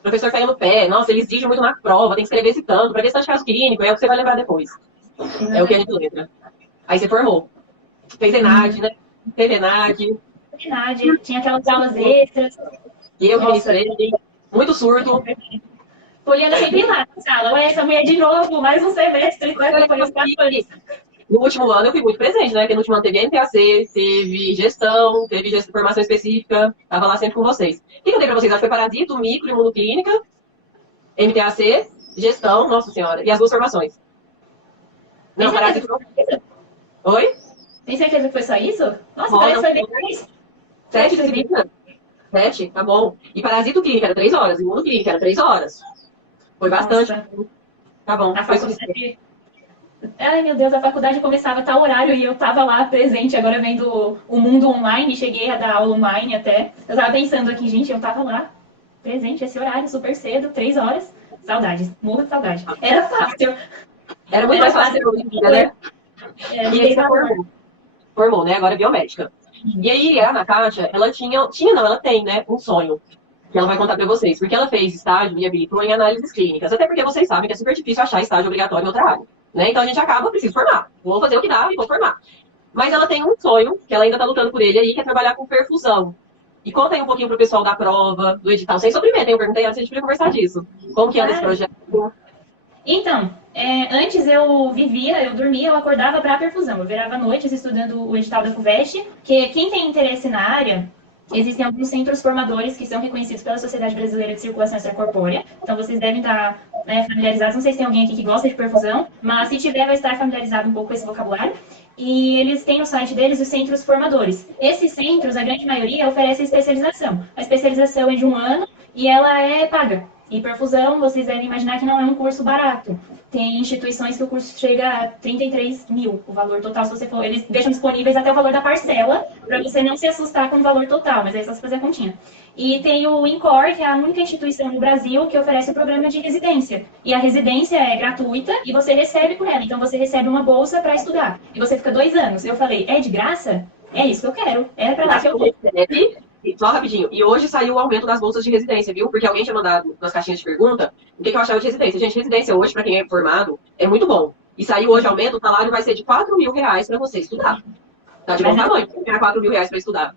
O professor caiu no pé, nossa, eles exigem muito na prova, tem que escrever esse tanto, pra ver se tá de caso clínico, é o que você vai lembrar depois. É o que a gente lembra. Aí você formou. Fez ENAD, né? Teve ENAD. Verdade, tinha aquelas aulas extras. E eu que Nossa, ministrei. Muito surto. Poliana sempre lá na sala. Ué, essa mulher de novo, mais um semestre, vai acompanhar os 4 anos. No último ano eu fui muito presente, né? Porque no último ano teve NPAC, teve gestão, teve formação específica. Tava lá sempre com vocês. O que eu dei pra vocês? Acho que foi parasito, micro, imunoclínica, MTAC, gestão, nossa senhora. E as 2 formações. Não, parasito não. Oi? Tem certeza que foi só isso? Nossa, Ó, parece que não. foi bem mais. 7 Foi bem. disciplinas. 7, tá bom. E parasito clínica era 3 horas, imunoclínica era 3 horas. Foi bastante. Nossa, Tá bom, a foi suficiente. faculdade. Ai, meu Deus, a faculdade começava a tal horário e eu tava lá presente, agora vendo o mundo online, cheguei a dar aula online até. Eu tava pensando aqui, gente, eu tava lá, presente, esse horário, super cedo, 3 horas. Saudades, morro de saudade. Era fácil. Era muito mais fácil hoje em dia, né? E aí você formou. Formou, né? Agora é biomédica. E aí a Natasha, ela não, ela tem, né, um sonho que ela vai contar pra vocês. Porque ela fez estágio e habilitou em análises clínicas. Até porque vocês sabem que é super difícil achar estágio obrigatório em outra área. Né? Então a gente acaba, preciso formar. Vou fazer o que dá e vou formar. Mas ela tem um sonho, que ela ainda tá lutando por ele aí, que é trabalhar com perfusão. E conta aí um pouquinho pro pessoal da prova, do edital. Sem sofrimento, hein? Eu perguntei antes, a gente podia conversar disso. Como que anda esse projeto? Então, antes eu vivia, eu dormia, eu acordava para a perfusão. Eu virava noites estudando o edital da FUVEST, que quem tem interesse na área, existem alguns centros formadores que são reconhecidos pela Sociedade Brasileira de Circulação Extracorpórea. Então, vocês devem estar familiarizados. Não sei se tem alguém aqui que gosta de perfusão, mas se tiver, vai estar familiarizado um pouco com esse vocabulário. E eles têm no site deles os centros formadores. Esses centros, a grande maioria, oferece especialização. A especialização é de 1 ano e ela é paga. E perfusão, vocês devem imaginar que não é um curso barato. Tem instituições que o curso chega a 33 mil, o valor total, se você for. Eles deixam disponíveis até o valor da parcela, para você não se assustar com o valor total, mas aí é só você fazer a continha. E tem o INCOR, que é a única instituição no Brasil que oferece o programa de residência. E a residência é gratuita e você recebe por ela. Então você recebe uma bolsa para estudar. E você fica 2 anos. Eu falei, é de graça? É isso que eu quero. É para lá que eu vou. Só rapidinho. E hoje saiu o aumento das bolsas de residência, viu? Porque alguém tinha mandado nas caixinhas de pergunta o que eu achava de residência. Gente, residência hoje, para quem é formado, é muito bom. E saiu hoje aumento, o salário vai ser de 4 mil reais para você estudar. Tá de bom tamanho, ganhar 4 mil reais para estudar.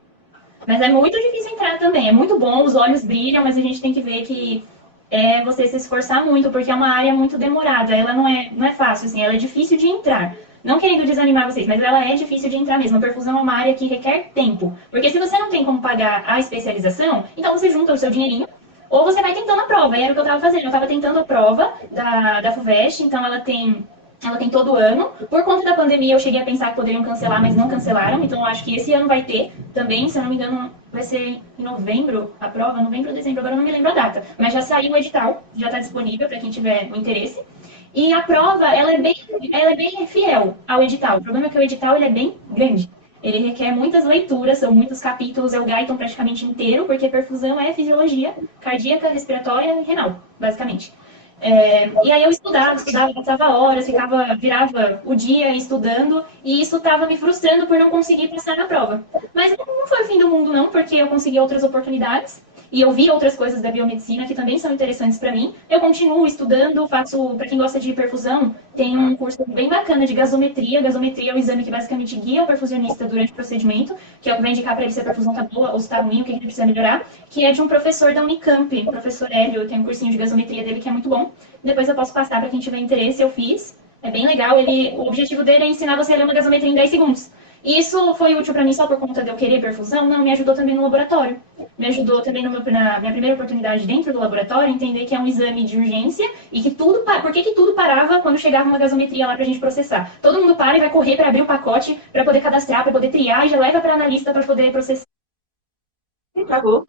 Mas é muito difícil entrar também. É muito bom, os olhos brilham, mas a gente tem que ver que é você se esforçar muito, porque é uma área muito demorada. Ela não é fácil, assim, ela é difícil de entrar. Não querendo desanimar vocês, mas ela é difícil de entrar mesmo. A perfusão é uma área que requer tempo. Porque se você não tem como pagar a especialização, então você junta o seu dinheirinho, ou você vai tentando a prova. E era o que eu estava fazendo. Eu estava tentando a prova da FUVEST, então ela tem todo ano. Por conta da pandemia, eu cheguei a pensar que poderiam cancelar, mas não cancelaram. Então, eu acho que esse ano vai ter também. Se eu não me engano, vai ser em novembro a prova, novembro ou dezembro, agora eu não me lembro a data. Mas já saiu o edital, já está disponível para quem tiver o interesse. E a prova, ela é bem fiel ao edital. O problema é que o edital ele é bem grande. Ele requer muitas leituras, são muitos capítulos, é o Guyton praticamente inteiro, porque perfusão é fisiologia cardíaca, respiratória e renal, basicamente. E aí eu estudava, passava horas, virava o dia estudando, e isso estava me frustrando por não conseguir passar na prova. Mas não foi o fim do mundo não, porque eu consegui outras oportunidades, e eu vi outras coisas da biomedicina que também são interessantes para mim. Eu continuo estudando, faço, para quem gosta de perfusão, tem um curso bem bacana de gasometria. Gasometria é o exame que basicamente guia o perfusionista durante o procedimento, que é o que vai indicar para ele se a perfusão está boa ou se está ruim, o que ele precisa melhorar, que é de um professor da Unicamp, professor Hélio, tem um cursinho de gasometria dele que é muito bom. Depois eu posso passar para quem tiver interesse, eu fiz. É bem legal, o objetivo dele é ensinar você a ler uma gasometria em 10 segundos. E isso foi útil para mim só por conta de eu querer perfusão? Não, me ajudou também no laboratório. Me ajudou também na minha primeira oportunidade dentro do laboratório, entender que é um exame de urgência e que por que tudo parava quando chegava uma gasometria lá pra gente processar. Todo mundo para e vai correr para abrir o pacote, para poder cadastrar, para poder triar e já leva para analista para poder processar. Travou.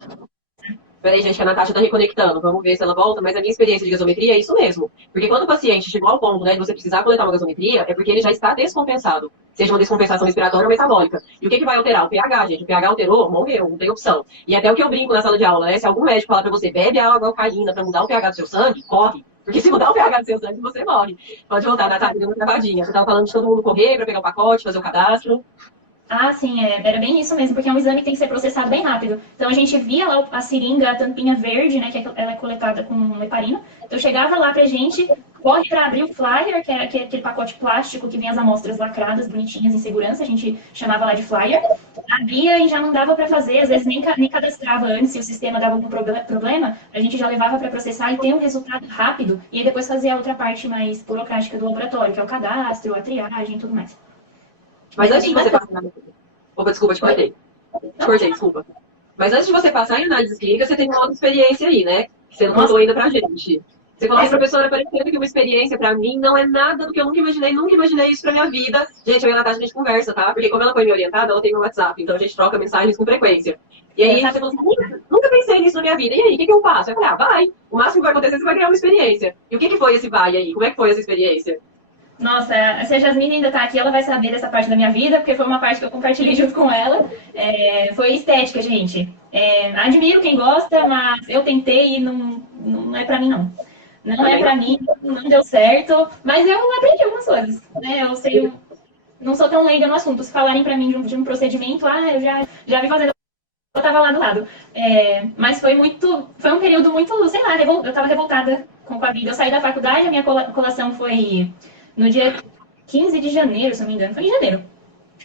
Peraí, gente, que a Natasha tá reconectando. Vamos ver se ela volta. Mas a minha experiência de gasometria é isso mesmo. Porque quando o paciente chegou ao ponto, né, de você precisar coletar uma gasometria, é porque ele já está descompensado. Seja uma descompensação respiratória ou metabólica. E o que vai alterar? O pH, gente. O pH alterou, morreu, não tem opção. E até o que eu brinco na sala de aula, né? Se algum médico falar pra você, bebe água alcalina pra mudar o pH do seu sangue, corre. Porque se mudar o pH do seu sangue, você morre. Pode voltar, Natasha, deu uma travadinha. Você tava falando de todo mundo correr pra pegar o pacote, fazer o cadastro. Ah, sim, era bem isso mesmo, porque é um exame que tem que ser processado bem rápido. Então a gente via lá a seringa, a tampinha verde, né, ela é coletada com heparina. Então chegava lá pra gente, corre para abrir o flyer, que é aquele pacote plástico que vem as amostras lacradas, bonitinhas, em segurança, a gente chamava lá de flyer. Abria e já não dava para fazer, às vezes nem cadastrava antes, se o sistema dava algum problema, a gente já levava para processar e ter um resultado rápido, e aí depois fazia a outra parte mais burocrática do laboratório, que é o cadastro, a triagem e tudo mais. Mas Mas é antes bem de você bacana. passar. Opa, desculpa, te Oi? cortei. Te Não, pode cortei, falar. desculpa. Mas antes de você passar em análises clínicas, você tem uma outra experiência aí, né? Que você não contou Nossa, ainda pra gente. Você falou, ai, essa professora, parecendo que uma experiência pra mim não é nada do que eu nunca imaginei isso pra minha vida. Gente, eu e a Natasha, a gente conversa, tá? Porque como ela foi me orientada, ela tem meu WhatsApp, então a gente troca mensagens com frequência. E aí você sabe? falou assim, nunca pensei nisso na minha vida. E aí, o que eu faço? Eu falei, vai. O máximo que vai acontecer é que você vai criar uma experiência. E o que foi esse vai aí? Como é que foi essa experiência? Nossa, se a Jasmine ainda tá aqui, ela vai saber dessa parte da minha vida, porque foi uma parte que eu compartilhei junto com ela. Foi estética, gente. Admiro quem gosta, mas eu tentei e não é pra mim, não. Não é Também não. pra mim, não deu certo, mas eu aprendi algumas coisas, né? Eu sei, não sou tão leiga no assunto. Se falarem pra mim de um procedimento, eu já vi fazendo, eu tava lá do lado. Mas foi um período muito, sei lá, eu tava revoltada com a vida. Eu saí da faculdade, a minha colação foi no dia 15 de janeiro, se não me engano, foi em janeiro.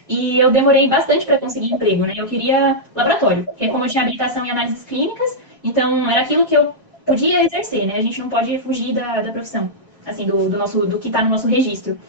E eu demorei bastante para conseguir emprego, né? Eu queria laboratório, porque como eu tinha habilitação em análises clínicas, então era aquilo que eu podia exercer, né? A gente não pode fugir da profissão, assim, do que está no nosso registro.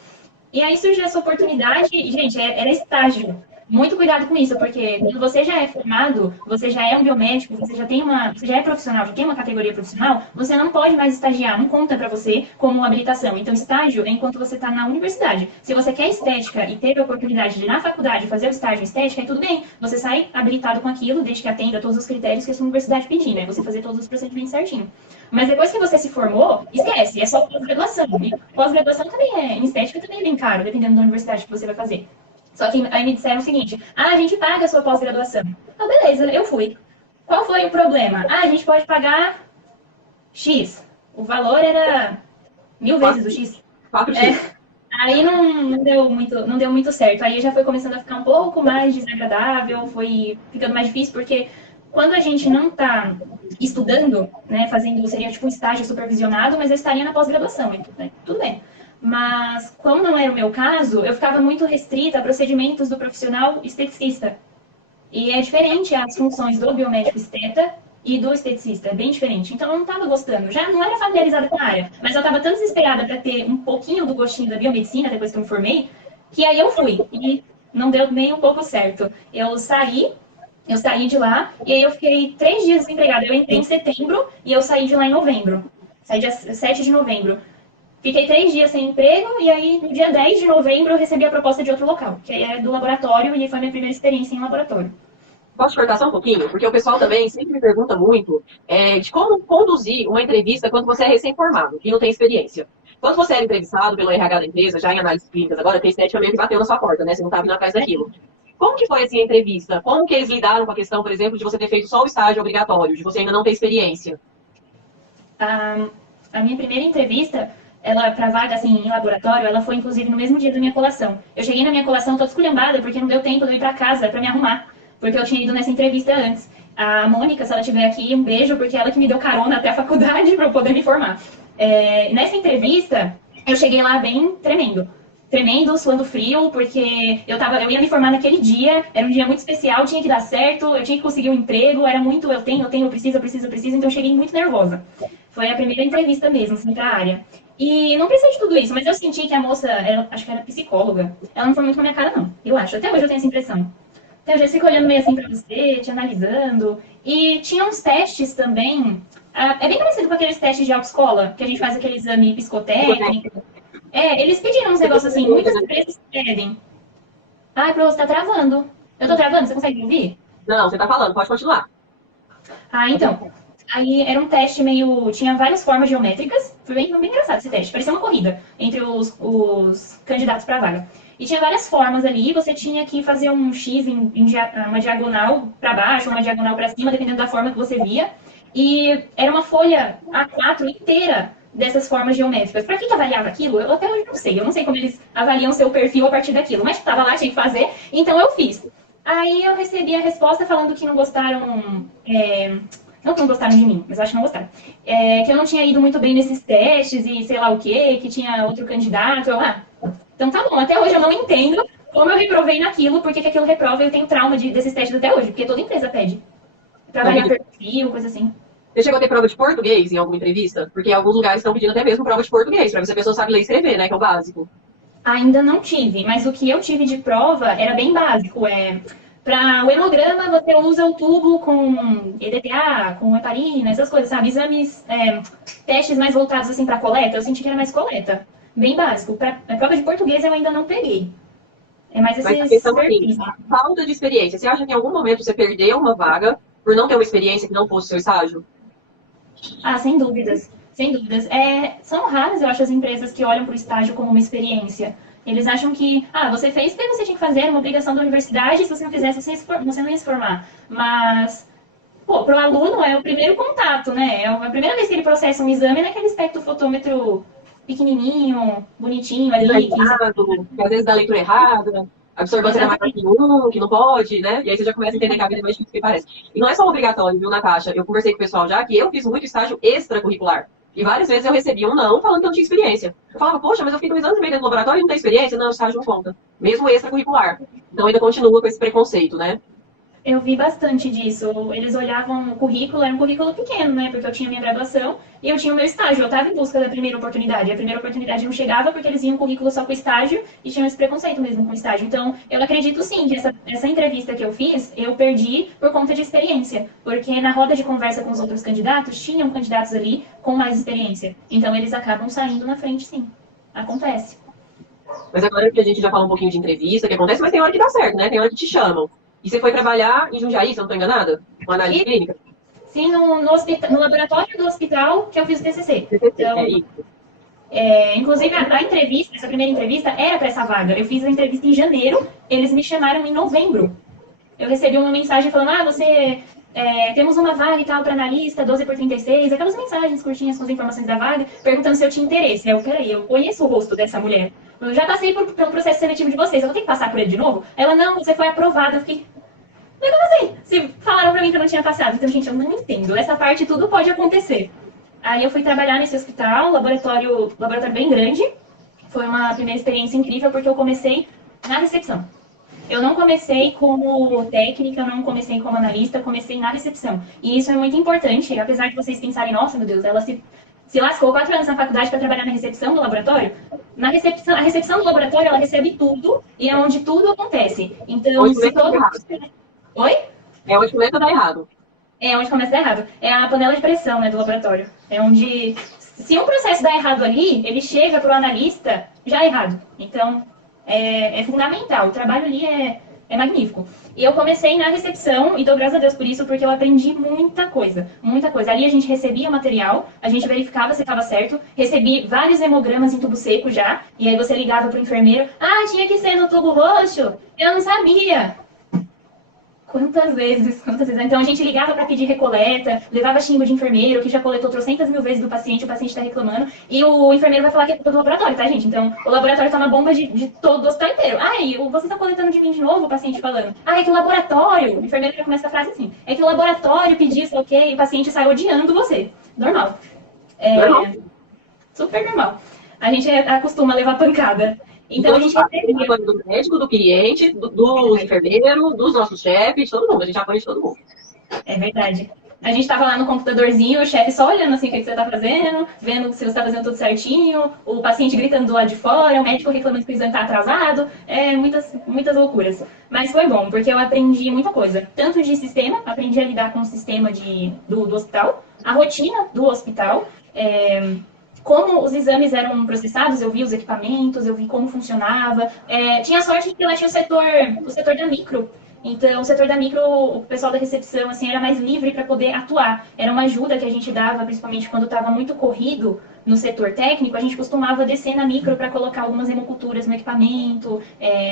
E aí surgiu essa oportunidade, e, gente, era estágio. Muito cuidado com isso, porque quando você já é formado, você já é um biomédico, você já é profissional, já tem uma categoria profissional, você não pode mais estagiar, não conta para você como habilitação. Então, estágio é enquanto você está na universidade. Se você quer estética e teve a oportunidade de, na faculdade, fazer o estágio em estética, aí tudo bem, você sai habilitado com aquilo, desde que atenda todos os critérios que a sua universidade pedir, né? Você fazer todos os procedimentos certinho. Mas depois que você se formou, esquece, é só pós-graduação. E pós-graduação também em estética também é bem caro, dependendo da universidade que você vai fazer. Só que aí me disseram o seguinte: a gente paga a sua pós-graduação. Ah, beleza, eu fui. Qual foi o problema? A gente pode pagar X. O valor era 1000 vezes o Quatro, X. quatro É, X. aí não deu muito certo. Aí já foi começando a ficar um pouco mais desagradável, foi ficando mais difícil, porque quando a gente não está estudando, né, fazendo, seria tipo um estágio supervisionado, mas eu estaria na pós-graduação, né, tudo bem. Mas, como não era o meu caso, eu ficava muito restrita a procedimentos do profissional esteticista. E é diferente as funções do biomédico esteta e do esteticista, é bem diferente. Então eu não estava gostando, já não era familiarizada com a área, mas eu estava tão desesperada para ter um pouquinho do gostinho da biomedicina depois que eu me formei, que aí eu fui e não deu nem um pouco certo. Eu saí de lá e aí eu fiquei 3 dias desempregada. Eu entrei em setembro e eu saí de lá em novembro. Saí dia 7 de novembro. Fiquei 3 dias sem emprego e aí no dia 10 de novembro eu recebi a proposta de outro local, que aí é do laboratório e foi a minha primeira experiência em laboratório. Posso te cortar só um pouquinho? Porque o pessoal também sempre me pergunta muito de como conduzir uma entrevista quando você é recém-formado e não tem experiência. Quando você era entrevistado pelo RH da empresa, já em análises clínicas, agora tem estética meio que bateu na sua porta, né? Você não estava indo atrás daquilo. Como que foi assim a entrevista? Como que eles lidaram com a questão, por exemplo, de você ter feito só o estágio obrigatório, de você ainda não ter experiência? A minha primeira entrevista, ela para vaga assim em laboratório, ela foi inclusive no mesmo dia da minha colação. Eu cheguei na minha colação toda esculhambada porque não deu tempo de eu ir para casa para me arrumar, porque eu tinha ido nessa entrevista antes. A Mônica, se ela estiver aqui, um beijo, porque ela que me deu carona até a faculdade para eu poder me formar. Nessa entrevista, eu cheguei lá bem tremendo, suando frio, porque eu ia me formar naquele dia, era um dia muito especial, tinha que dar certo, eu tinha que conseguir um emprego, era muito, eu preciso, então eu cheguei muito nervosa. Foi a primeira entrevista mesmo, assim, pra área. E não precisei de tudo isso, mas eu senti que a moça, acho que era psicóloga, ela não foi muito na minha cara, não. Eu acho. Até hoje eu tenho essa impressão. Até hoje eles ficam olhando meio assim pra você, te analisando. E tinha uns testes também. É bem parecido com aqueles testes de autoescola, que a gente faz aquele exame psicotécnico. Eles pediram uns negócios assim, muitas empresas pedem. Ai, Pro, você tá travando. Eu tô travando, você consegue me ouvir? Não, você está falando, pode continuar. Então. Aí era um teste meio. Tinha várias formas geométricas. Foi bem engraçado esse teste. Parecia uma corrida entre os candidatos para a vaga. E tinha várias formas ali. Você tinha que fazer um X uma diagonal para baixo, uma diagonal para cima, dependendo da forma que você via. E era uma folha A4 inteira dessas formas geométricas. Para que avaliava aquilo? Eu até hoje não sei. Eu não sei como eles avaliam o seu perfil a partir daquilo. Mas estava lá, tinha que fazer, então eu fiz. Aí eu recebi a resposta falando que não gostaram... não que não gostaram de mim, mas acho que não gostaram. Que eu não tinha ido muito bem nesses testes e sei lá o quê, que tinha outro candidato. Então tá bom. Até hoje eu não entendo como eu reprovei naquilo, porque que aquilo reprova e eu tenho trauma desses testes até hoje, porque toda empresa pede. Trabalhar perfil, coisa assim. Você chegou a ter prova de português em alguma entrevista? Porque alguns lugares estão pedindo até mesmo prova de português, para ver se a pessoa sabe ler e escrever, né? Que é o básico. Ainda não tive, mas o que eu tive de prova era bem básico. Para o hemograma, você usa o tubo com EDTA, com heparina, essas coisas, sabe? Exames, testes mais voltados assim para coleta, eu senti que era mais coleta. Bem básico. Para a prova de português eu ainda não peguei. É mais Mas a esses questão assim, perfis. falta de experiência. Você acha que em algum momento você perdeu uma vaga por não ter uma experiência que não fosse seu estágio? Sem dúvidas. Sem dúvidas. São raras, eu acho, as empresas que olham para o estágio como uma experiência. Eles acham que, você fez porque você tinha que fazer, era uma obrigação da universidade, se você não fizesse, você não ia se formar. Mas, para o aluno é o primeiro contato, né? É a primeira vez que ele processa um exame é naquele espectrofotômetro pequenininho, bonitinho ali. Que às vezes dá a leitura errada, a absorvância da máquina que não pode, né? E aí você já começa a entender que a vida é mais difícil do que parece. E não é só obrigatório, viu, Natasha? Eu conversei com o pessoal já que eu fiz muito estágio extracurricular. E várias vezes eu recebi um não falando que eu não tinha experiência. Eu falava, poxa, mas eu fiquei 2 anos e meio dentro do laboratório e não tenho experiência? Não, o estágio não conta. Mesmo extracurricular. Então ainda continua com esse preconceito, né? Eu vi bastante disso. Eles olhavam o currículo, era um currículo pequeno, né? Porque eu tinha minha graduação e eu tinha o meu estágio. Eu estava em busca da primeira oportunidade. A primeira oportunidade não chegava porque eles iam currículo só com estágio e tinham esse preconceito mesmo com estágio. Então, eu acredito sim que essa entrevista que eu fiz, eu perdi por conta de experiência. Porque na roda de conversa com os outros candidatos, tinham candidatos ali com mais experiência. Então, eles acabam saindo na frente, sim. Acontece. Mas agora que a gente já falou um pouquinho de entrevista, que acontece, mas tem hora que dá certo, né? Tem hora que te chamam. E você foi trabalhar em Jundiaí, se eu não estou enganada? Com análise clínica? Sim, no laboratório do hospital que eu fiz o TCC. Então, É isso. inclusive, a entrevista, essa primeira entrevista, era para essa vaga. Eu fiz a entrevista em janeiro, eles me chamaram em novembro. Eu recebi uma mensagem falando, temos uma vaga e tal para analista, 12 por 36, aquelas mensagens curtinhas com as informações da vaga, perguntando se eu tinha interesse. Peraí, eu conheço o rosto dessa mulher. Eu já passei pelo processo seletivo de vocês, eu vou ter que passar por ele de novo? Ela, não, você foi aprovada. Eu fiquei, mas como assim? Se falaram pra mim que eu não tinha passado. Então, gente, eu não entendo. Essa parte tudo pode acontecer. Aí eu fui trabalhar nesse hospital, laboratório bem grande. Foi uma primeira experiência incrível, porque eu comecei na recepção. Eu não comecei como técnica, não comecei como analista, comecei na recepção. E isso é muito importante, apesar de vocês pensarem, nossa, meu Deus, ela se lascou 4 anos na faculdade para trabalhar na recepção do laboratório. A recepção do laboratório, ela recebe tudo e é onde tudo acontece. Então, se todo... Oi? É onde começa a dar errado. É onde começa a dar errado. É a panela de pressão, né, do laboratório. É onde, se um processo dá errado ali, ele chega para o analista já errado. Então, é fundamental. O trabalho ali é magnífico. E eu comecei na recepção, e dou graças a Deus por isso, porque eu aprendi muita coisa. Muita coisa. Ali a gente recebia material, a gente verificava se estava certo, recebi vários hemogramas em tubo seco já, e aí você ligava para o enfermeiro, tinha que ser no tubo roxo? Eu não sabia. Quantas vezes? Então a gente ligava para pedir recoleta, levava xingo de enfermeiro, que já coletou 300 mil vezes do paciente, o paciente está reclamando, e o enfermeiro vai falar que é culpa do laboratório, tá, gente? Então o laboratório tá na bomba de todo o hospital inteiro. Você tá coletando de mim de novo, o paciente falando. É que o laboratório, o enfermeiro já começa a frase assim, é que o laboratório pediu isso, ok, e o paciente sai odiando você. Normal. Normal. Super normal. A gente acostuma a levar pancada. Então a gente recebia do médico, do cliente, do enfermeiro, dos nossos chefes, todo mundo. A gente apanha de todo mundo. É verdade. A gente tava lá no computadorzinho, o chefe só olhando assim o que você tá fazendo, vendo se você tá fazendo tudo certinho, o paciente gritando do lado de fora, o médico reclamando que o exame tá atrasado, muitas loucuras. Mas foi bom, porque eu aprendi muita coisa. Tanto de sistema, aprendi a lidar com o sistema do hospital, a rotina do hospital, como os exames eram processados, eu vi os equipamentos, eu vi como funcionava. Tinha sorte de que lá tinha o setor da micro. Então, o setor da micro, o pessoal da recepção, assim, era mais livre para poder atuar. Era uma ajuda que a gente dava, principalmente quando estava muito corrido no setor técnico, a gente costumava descer na micro para colocar algumas hemoculturas no equipamento,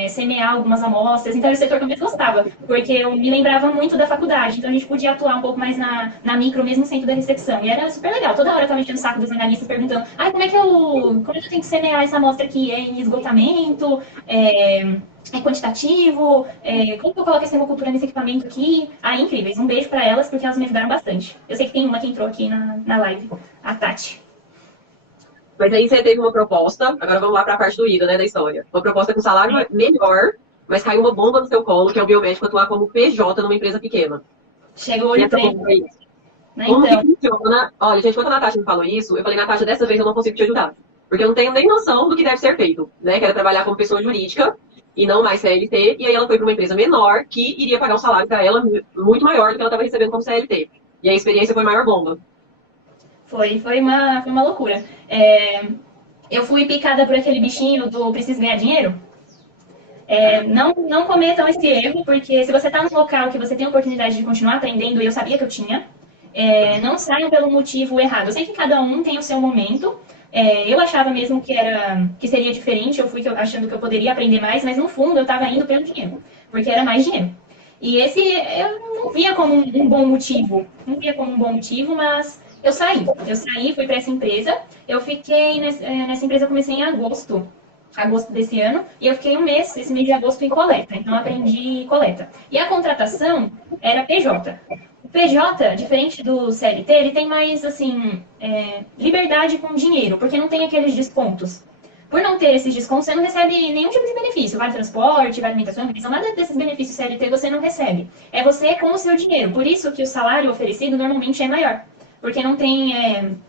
semear algumas amostras. Então, era o setor que eu mais gostava, porque eu me lembrava muito da faculdade. Então, a gente podia atuar um pouco mais na micro, mesmo centro da recepção. E era super legal. Toda hora eu estava enchendo o saco dos analistas perguntando: como é que eu tenho que semear essa amostra aqui? É em esgotamento? É quantitativo? Como que eu coloco essa hemocultura nesse equipamento aqui? Incríveis. Um beijo para elas, porque elas me ajudaram bastante. Eu sei que tem uma que entrou aqui na live, a Tati. Mas aí você teve uma proposta, agora vamos lá para a parte doída, né, da história. Uma proposta com salário melhor, mas caiu uma bomba no seu colo, que é o biomédico atuar como PJ numa empresa pequena. Chegou o emprego. Como que funciona? Olha, gente, quando a Natasha me falou isso, eu falei: Natasha, dessa vez eu não consigo te ajudar. Porque eu não tenho nem noção do que deve ser feito, né? Quero trabalhar como pessoa jurídica e não mais CLT. E aí ela foi para uma empresa menor que iria pagar um salário para ela muito maior do que ela estava recebendo como CLT. E a experiência foi maior bomba. Foi uma loucura. Eu fui picada por aquele bichinho do preciso ganhar dinheiro. Não cometam esse erro, porque se você está num local que você tem a oportunidade de continuar aprendendo, e eu sabia que eu tinha, não saiam pelo motivo errado. Eu sei que cada um tem o seu momento. Eu achava mesmo que seria diferente, eu fui achando que eu poderia aprender mais, mas no fundo eu estava indo pelo dinheiro, porque era mais dinheiro. E esse eu não via como um bom motivo, mas eu saí, fui para essa empresa, eu fiquei nessa empresa, eu comecei em agosto desse ano, e eu fiquei esse mês de agosto em coleta, então eu aprendi coleta. E a contratação era PJ. O PJ, diferente do CLT, ele tem mais, assim, liberdade com dinheiro, porque não tem aqueles descontos. Por não ter esses descontos, você não recebe nenhum tipo de benefício. Vale transporte, vale alimentação, refeição, nada desses benefícios CLT você não recebe. É você com o seu dinheiro. Por isso que o salário oferecido normalmente é maior. Porque não tem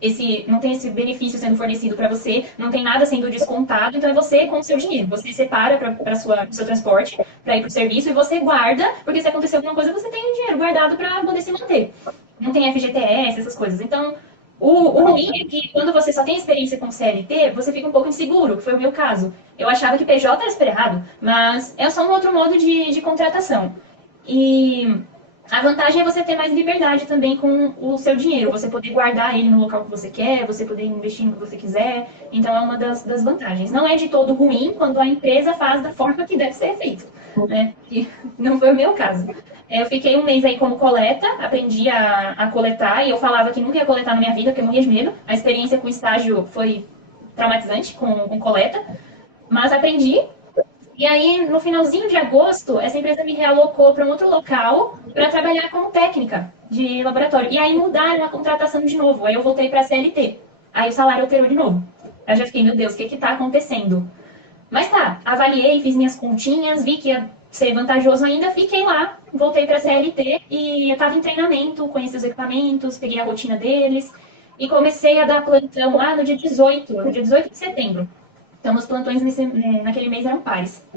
esse benefício sendo fornecido para você, não tem nada sendo descontado, então é você com o seu dinheiro. Você separa para o seu transporte, para ir para o serviço, e você guarda, porque se acontecer alguma coisa, você tem o dinheiro guardado para poder se manter. Não tem FGTS, essas coisas. Então, o ruim é que quando você só tem experiência com CLT, você fica um pouco inseguro, que foi o meu caso. Eu achava que PJ era super errado, mas é só um outro modo de contratação. E a vantagem é você ter mais liberdade também com o seu dinheiro, você poder guardar ele no local que você quer, você poder investir no que você quiser. Então é uma das vantagens. Não é de todo ruim quando a empresa faz da forma que deve ser feito, né? Que não foi o meu caso. Eu fiquei um mês aí como coleta, aprendi a coletar, e eu falava que nunca ia coletar na minha vida, porque eu morria de medo. A experiência com estágio foi traumatizante com coleta, mas aprendi. E aí, no finalzinho de agosto, essa empresa me realocou para um outro local para trabalhar como técnica de laboratório. E aí mudaram a contratação de novo. Aí eu voltei para a CLT. Aí o salário alterou de novo. Aí eu já fiquei: meu Deus, o que está acontecendo? Mas tá, avaliei, fiz minhas continhas, vi que ia ser vantajoso ainda, fiquei lá, voltei para a CLT e eu estava em treinamento, conheci os equipamentos, peguei a rotina deles e comecei a dar plantão lá no dia 18 de setembro. Então, os plantões naquele mês eram pares.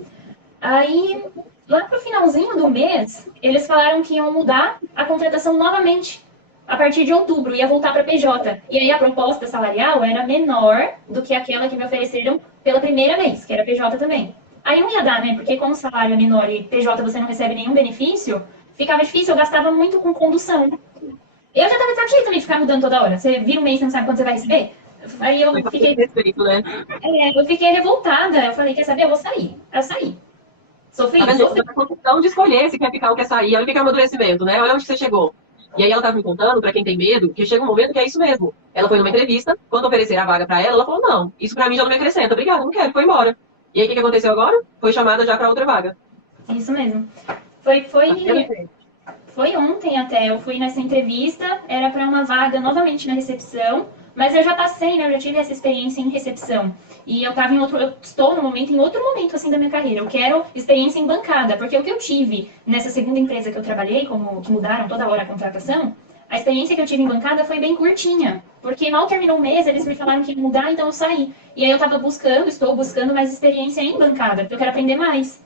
Aí, lá pro finalzinho do mês, eles falaram que iam mudar a contratação novamente. A partir de outubro, ia voltar para PJ. E aí a proposta salarial era menor do que aquela que me ofereceram pela primeira vez, que era PJ também. Aí não ia dar, né? Porque como o salário é menor e PJ você não recebe nenhum benefício, ficava difícil, eu gastava muito com condução. Eu já tava de saco cheio também de ficar mudando toda hora. Você vira um mês e não sabe quando você vai receber? Aí eu fiquei. Respeito, né? Eu fiquei revoltada. Eu falei: quer saber? Eu vou sair. Eu saí. Sofri. Tá vendo? Você tá com opção de escolher se quer ficar ou quer sair. Olha o que é amadurecimento, né? Olha onde você chegou. E aí ela tava me contando, pra quem tem medo, que chega um momento que é isso mesmo. Ela foi numa entrevista, quando ofereceram a vaga pra ela, ela falou: não, isso pra mim já não me acrescenta. Obrigada, não quero, foi embora. E aí o que aconteceu agora? Foi chamada já pra outra vaga. Isso mesmo. Foi ontem até. Eu fui nessa entrevista, era para uma vaga novamente na recepção, mas eu já passei, né? Eu já tive essa experiência em recepção. E eu estou no momento, em outro momento assim da minha carreira. Eu quero experiência em bancada, porque o que eu tive nessa segunda empresa que eu trabalhei, que mudaram toda hora a contratação, a experiência que eu tive em bancada foi bem curtinha, porque mal terminou o mês, eles me falaram que ia mudar, então eu saí. E aí eu estou buscando mais experiência em bancada, porque eu quero aprender mais.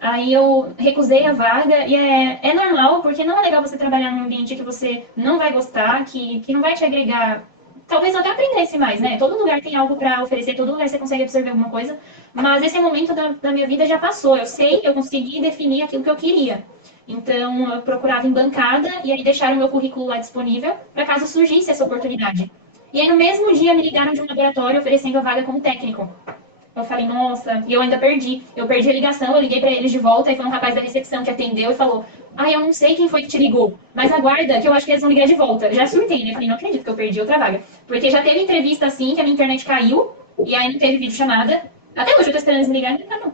Aí eu recusei a vaga, e é normal, porque não é legal você trabalhar num ambiente que você não vai gostar, que não vai te agregar talvez eu até aprendesse mais, né? Todo lugar tem algo para oferecer, todo lugar você consegue absorver alguma coisa, mas esse momento da minha vida já passou. Eu sei, eu consegui definir aquilo que eu queria. Então, eu procurava em bancada e aí deixaram o meu currículo lá disponível para caso surgisse essa oportunidade. E aí, no mesmo dia, me ligaram de um laboratório oferecendo a vaga como técnico. Eu falei, nossa, e eu ainda perdi. Eu perdi a ligação, eu liguei para eles de volta e foi um rapaz da recepção que atendeu e falou: ah, eu não sei quem foi que te ligou, mas aguarda que eu acho que eles vão ligar de volta. Já surtei, né? Eu falei, não acredito que eu perdi outra vaga. Porque já teve entrevista assim, que a minha internet caiu, e aí não teve videochamada. Até hoje eu tô esperando eles me ligarem, não tá não.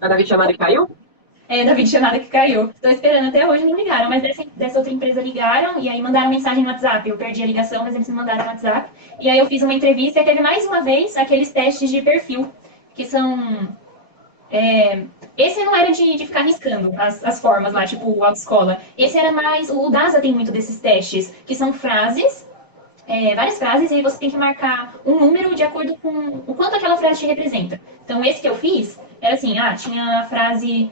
A David chamada que caiu? É, da videochamada que caiu. Tô esperando até hoje, não ligaram. Mas dessa outra empresa ligaram e aí mandaram mensagem no WhatsApp. Eu perdi a ligação, mas eles me mandaram no WhatsApp. E aí eu fiz uma entrevista e teve mais uma vez aqueles testes de perfil, que são... Esse não era de ficar riscando as formas lá, tipo autoescola. Esse era mais... O DASA tem muito desses testes, que são frases, várias frases, e aí você tem que marcar um número de acordo com o quanto aquela frase te representa. Então, esse que eu fiz era assim, tinha a frase...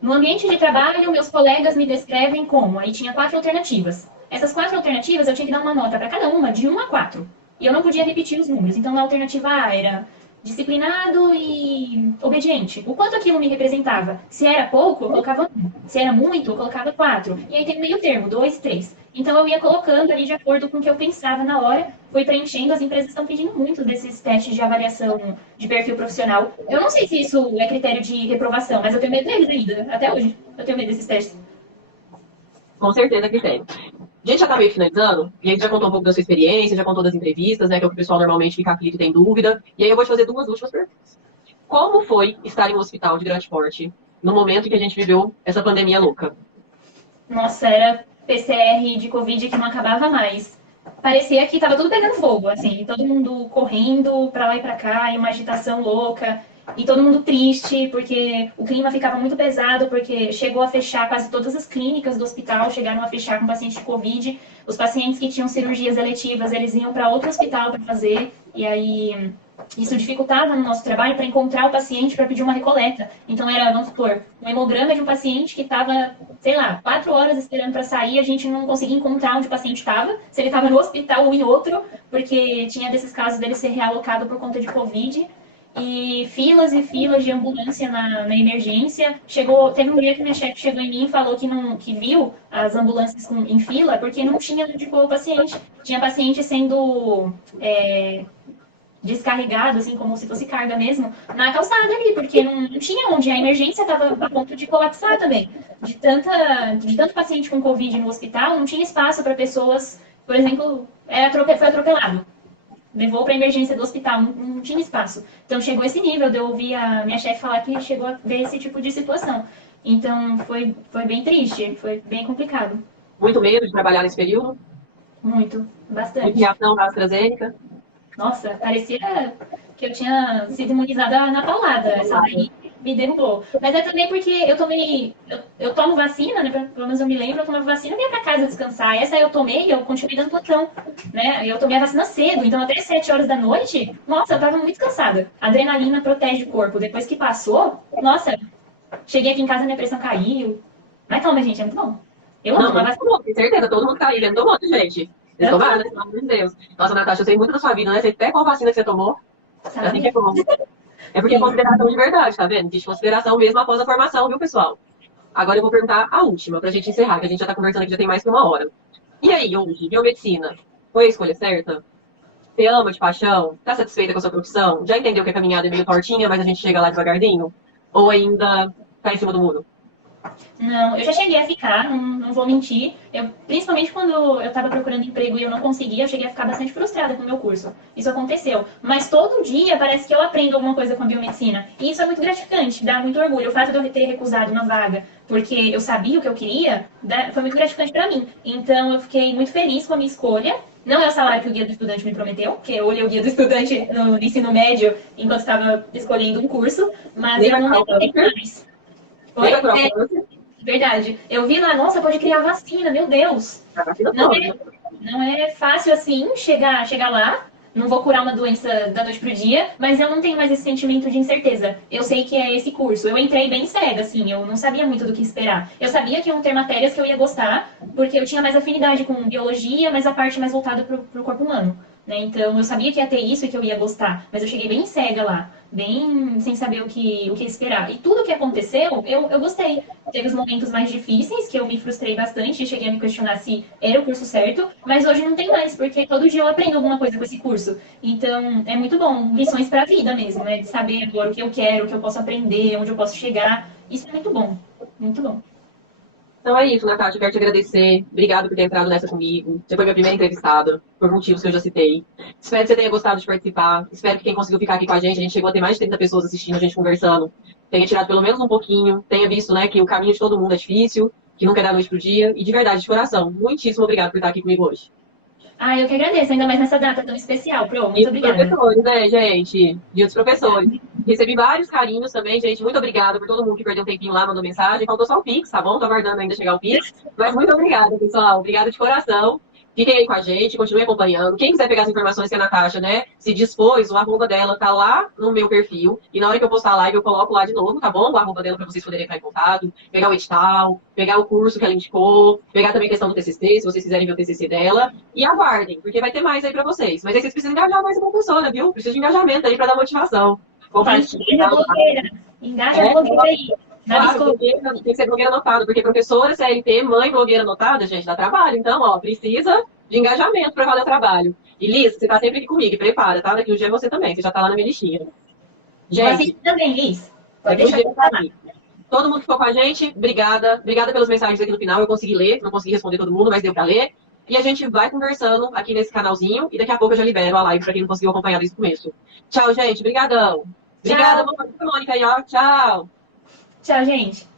No ambiente de trabalho, meus colegas me descrevem como. Aí tinha 4 alternativas. Essas 4 alternativas eu tinha que dar uma nota para cada uma, de 1 a 4. E eu não podia repetir os números. Então, na alternativa A era disciplinado e obediente. O quanto aquilo me representava? Se era pouco, eu colocava 1. Se era muito, eu colocava 4. E aí tem o meio termo, 2, 3. Então, eu ia colocando ali de acordo com o que eu pensava na hora, fui preenchendo. As empresas estão pedindo muito desses testes de avaliação de perfil profissional. Eu não sei se isso é critério de reprovação, mas eu tenho medo deles ainda, até hoje. Eu tenho medo desses testes. Com certeza que tem. A gente já está meio finalizando, e a gente já contou um pouco da sua experiência, já contou das entrevistas, né, que é o que o pessoal normalmente fica aflito e tem dúvida. E aí eu vou te fazer 2 últimas perguntas. Como foi estar em um hospital de grande porte no momento em que a gente viveu essa pandemia louca? Nossa, era PCR de Covid que não acabava mais. Parecia que tava tudo pegando fogo, assim, todo mundo correndo pra lá e pra cá, e uma agitação louca, e todo mundo triste, porque o clima ficava muito pesado, porque chegou a fechar quase todas as clínicas do hospital, chegaram a fechar com pacientes de Covid. Os pacientes que tinham cirurgias eletivas, eles iam para outro hospital para fazer, e aí isso dificultava no nosso trabalho para encontrar o paciente para pedir uma recoleta. Então era, vamos supor, um hemograma de um paciente que estava, sei lá, 4 horas esperando para sair, a gente não conseguia encontrar onde o paciente estava, se ele estava no hospital ou em outro, porque tinha desses casos dele ser realocado por conta de Covid. E filas e filas de ambulância na emergência. Teve um dia que minha chefe chegou em mim e falou que viu as ambulâncias em fila porque não tinha onde pôr o paciente. Tinha paciente sendo descarregado, assim, como se fosse carga mesmo, na calçada ali, porque não tinha onde. A emergência estava a ponto de colapsar também. De tanto paciente com Covid no hospital, não tinha espaço para pessoas, por exemplo, foi atropelado. Levou para a emergência do hospital, não tinha espaço. Então chegou esse nível de eu ouvir a minha chefe falar que chegou a ver esse tipo de situação. Então foi bem triste, foi bem complicado. Muito medo de trabalhar nesse período? Muito, De bastante. reação da AstraZeneca? Nossa, parecia que eu tinha sido imunizada na paulada. Essa daí me derrubou. Mas é também porque eu tomo vacina, né? Pelo menos eu me lembro, eu tomava vacina e ia pra casa descansar. Essa eu tomei e eu continuei dando plantão, né? Eu tomei a vacina cedo, então até 7 horas da noite, nossa, eu tava muito cansada. A adrenalina protege o corpo. Depois que passou, nossa, cheguei aqui em casa, minha pressão caiu. Mas toma, gente, é muito bom. Eu amo Não, tomar não vacina. tomou, tem certeza, todo mundo que tá aí dentro tomou, gente. Vocês tomaram, né? Pelo amor de Deus. Nossa, Natasha, eu sei muito da sua vida, né? Sei até qual vacina que você tomou. É assim que é bom. É porque é consideração de verdade, tá vendo? Existe consideração mesmo após a formação, viu, pessoal? Agora eu vou perguntar a última, pra gente encerrar, que a gente já tá conversando aqui já tem mais que 1 hora. E aí, hoje, biomedicina, foi a escolha certa? Você ama de paixão? Tá satisfeita com a sua profissão? Já entendeu que a caminhada é meio tortinha, mas a gente chega lá devagarzinho? Ou ainda tá em cima do muro? Não, eu já cheguei a ficar, não vou mentir. Principalmente quando eu estava procurando emprego e eu não conseguia, eu cheguei a ficar bastante frustrada com o meu curso. Isso aconteceu. Mas todo dia parece que eu aprendo alguma coisa com a biomedicina. E isso é muito gratificante, dá muito orgulho. O fato de eu ter recusado uma vaga porque eu sabia o que eu queria, foi muito gratificante para mim. Então eu fiquei muito feliz com a minha escolha. Não é o salário que o guia do estudante me prometeu, porque eu olhei o guia do estudante no ensino médio enquanto estava escolhendo um curso, mas Nem eu vai não curar o reclamei câncer? mais. Nem Oi? vai curar o câncer? Verdade. Eu vi lá, nossa, pode criar vacina, meu Deus. A vacina Não pode, é, né? não é fácil assim chegar lá, não vou curar uma doença da noite pro dia, mas eu não tenho mais esse sentimento de incerteza. Eu sei que é esse curso. Eu entrei bem cega, assim, eu não sabia muito do que esperar. Eu sabia que iam ter matérias que eu ia gostar, porque eu tinha mais afinidade com biologia, mas a parte mais voltada pro corpo humano. Né? Então, eu sabia que ia ter isso e que eu ia gostar, mas eu cheguei bem cega lá, bem sem saber o que esperar. E tudo que aconteceu, eu gostei. Teve os momentos mais difíceis, que eu me frustrei bastante e cheguei a me questionar se era o curso certo, mas hoje não tem mais, porque todo dia eu aprendo alguma coisa com esse curso. Então, é muito bom. Lições para a vida mesmo, né? De saber agora o que eu quero, o que eu posso aprender, onde eu posso chegar. Isso é muito bom. Muito bom. Então é isso, Natália. Eu quero te agradecer. Obrigada por ter entrado nessa comigo. Você foi minha primeira entrevistada, por motivos que eu já citei. Espero que você tenha gostado de participar. Espero que quem conseguiu ficar aqui com a gente chegou a ter mais de 30 pessoas assistindo, a gente conversando, tenha tirado pelo menos um pouquinho, tenha visto, né, que o caminho de todo mundo é difícil, que nunca é da noite pro dia. E de verdade, de coração, muitíssimo obrigado por estar aqui comigo hoje. Ah, eu que agradeço, ainda mais nessa data tão especial. Pro, E muito dos obrigada. professores, né, gente? Dia dos professores. Recebi vários carinhos também, gente. Muito obrigada por todo mundo que perdeu um tempinho lá, mandou mensagem. Faltou só o Pix, tá bom? Tô aguardando ainda chegar o Pix. Mas muito obrigada, pessoal. Obrigada de coração. Fiquem aí com a gente, continuem acompanhando. Quem quiser pegar as informações que a Natasha, né, se dispôs, o arroba dela tá lá no meu perfil. E na hora que eu postar a live, eu coloco lá de novo, tá bom? O arroba dela pra vocês poderem entrar em contato, pegar o edital, pegar o curso que ela indicou, pegar também a questão do TCC, se vocês quiserem ver o TCC dela. E aguardem, porque vai ter mais aí pra vocês. Mas aí vocês precisam engajar mais a professora, viu? Precisa de engajamento aí pra dar motivação. Compartilha. Engaja a blogueira. Engaja a blogueira aí. Na Claro, Biscoito. blogueira, tem que ser blogueira anotada, porque professora, CLT, mãe, blogueira anotada, gente, dá trabalho. Então, ó, precisa de engajamento para valer o trabalho. E Liz, você tá sempre aqui comigo, prepara, tá? Daqui um dia é você também, você já tá lá na minha listinha. Gente, Você também, Liz. Pode daqui um deixar dia que eu você tá falar. aqui. Todo mundo que ficou com a gente, obrigada. Obrigada pelas mensagens aqui no final, eu consegui ler, não consegui responder todo mundo, mas deu para ler. E a gente vai conversando aqui nesse canalzinho, e daqui a pouco eu já libero a live para quem não conseguiu acompanhar desde o começo. Tchau, gente, brigadão. Obrigada, Tchau. Mônica aí, ó. Tchau. Tchau, gente.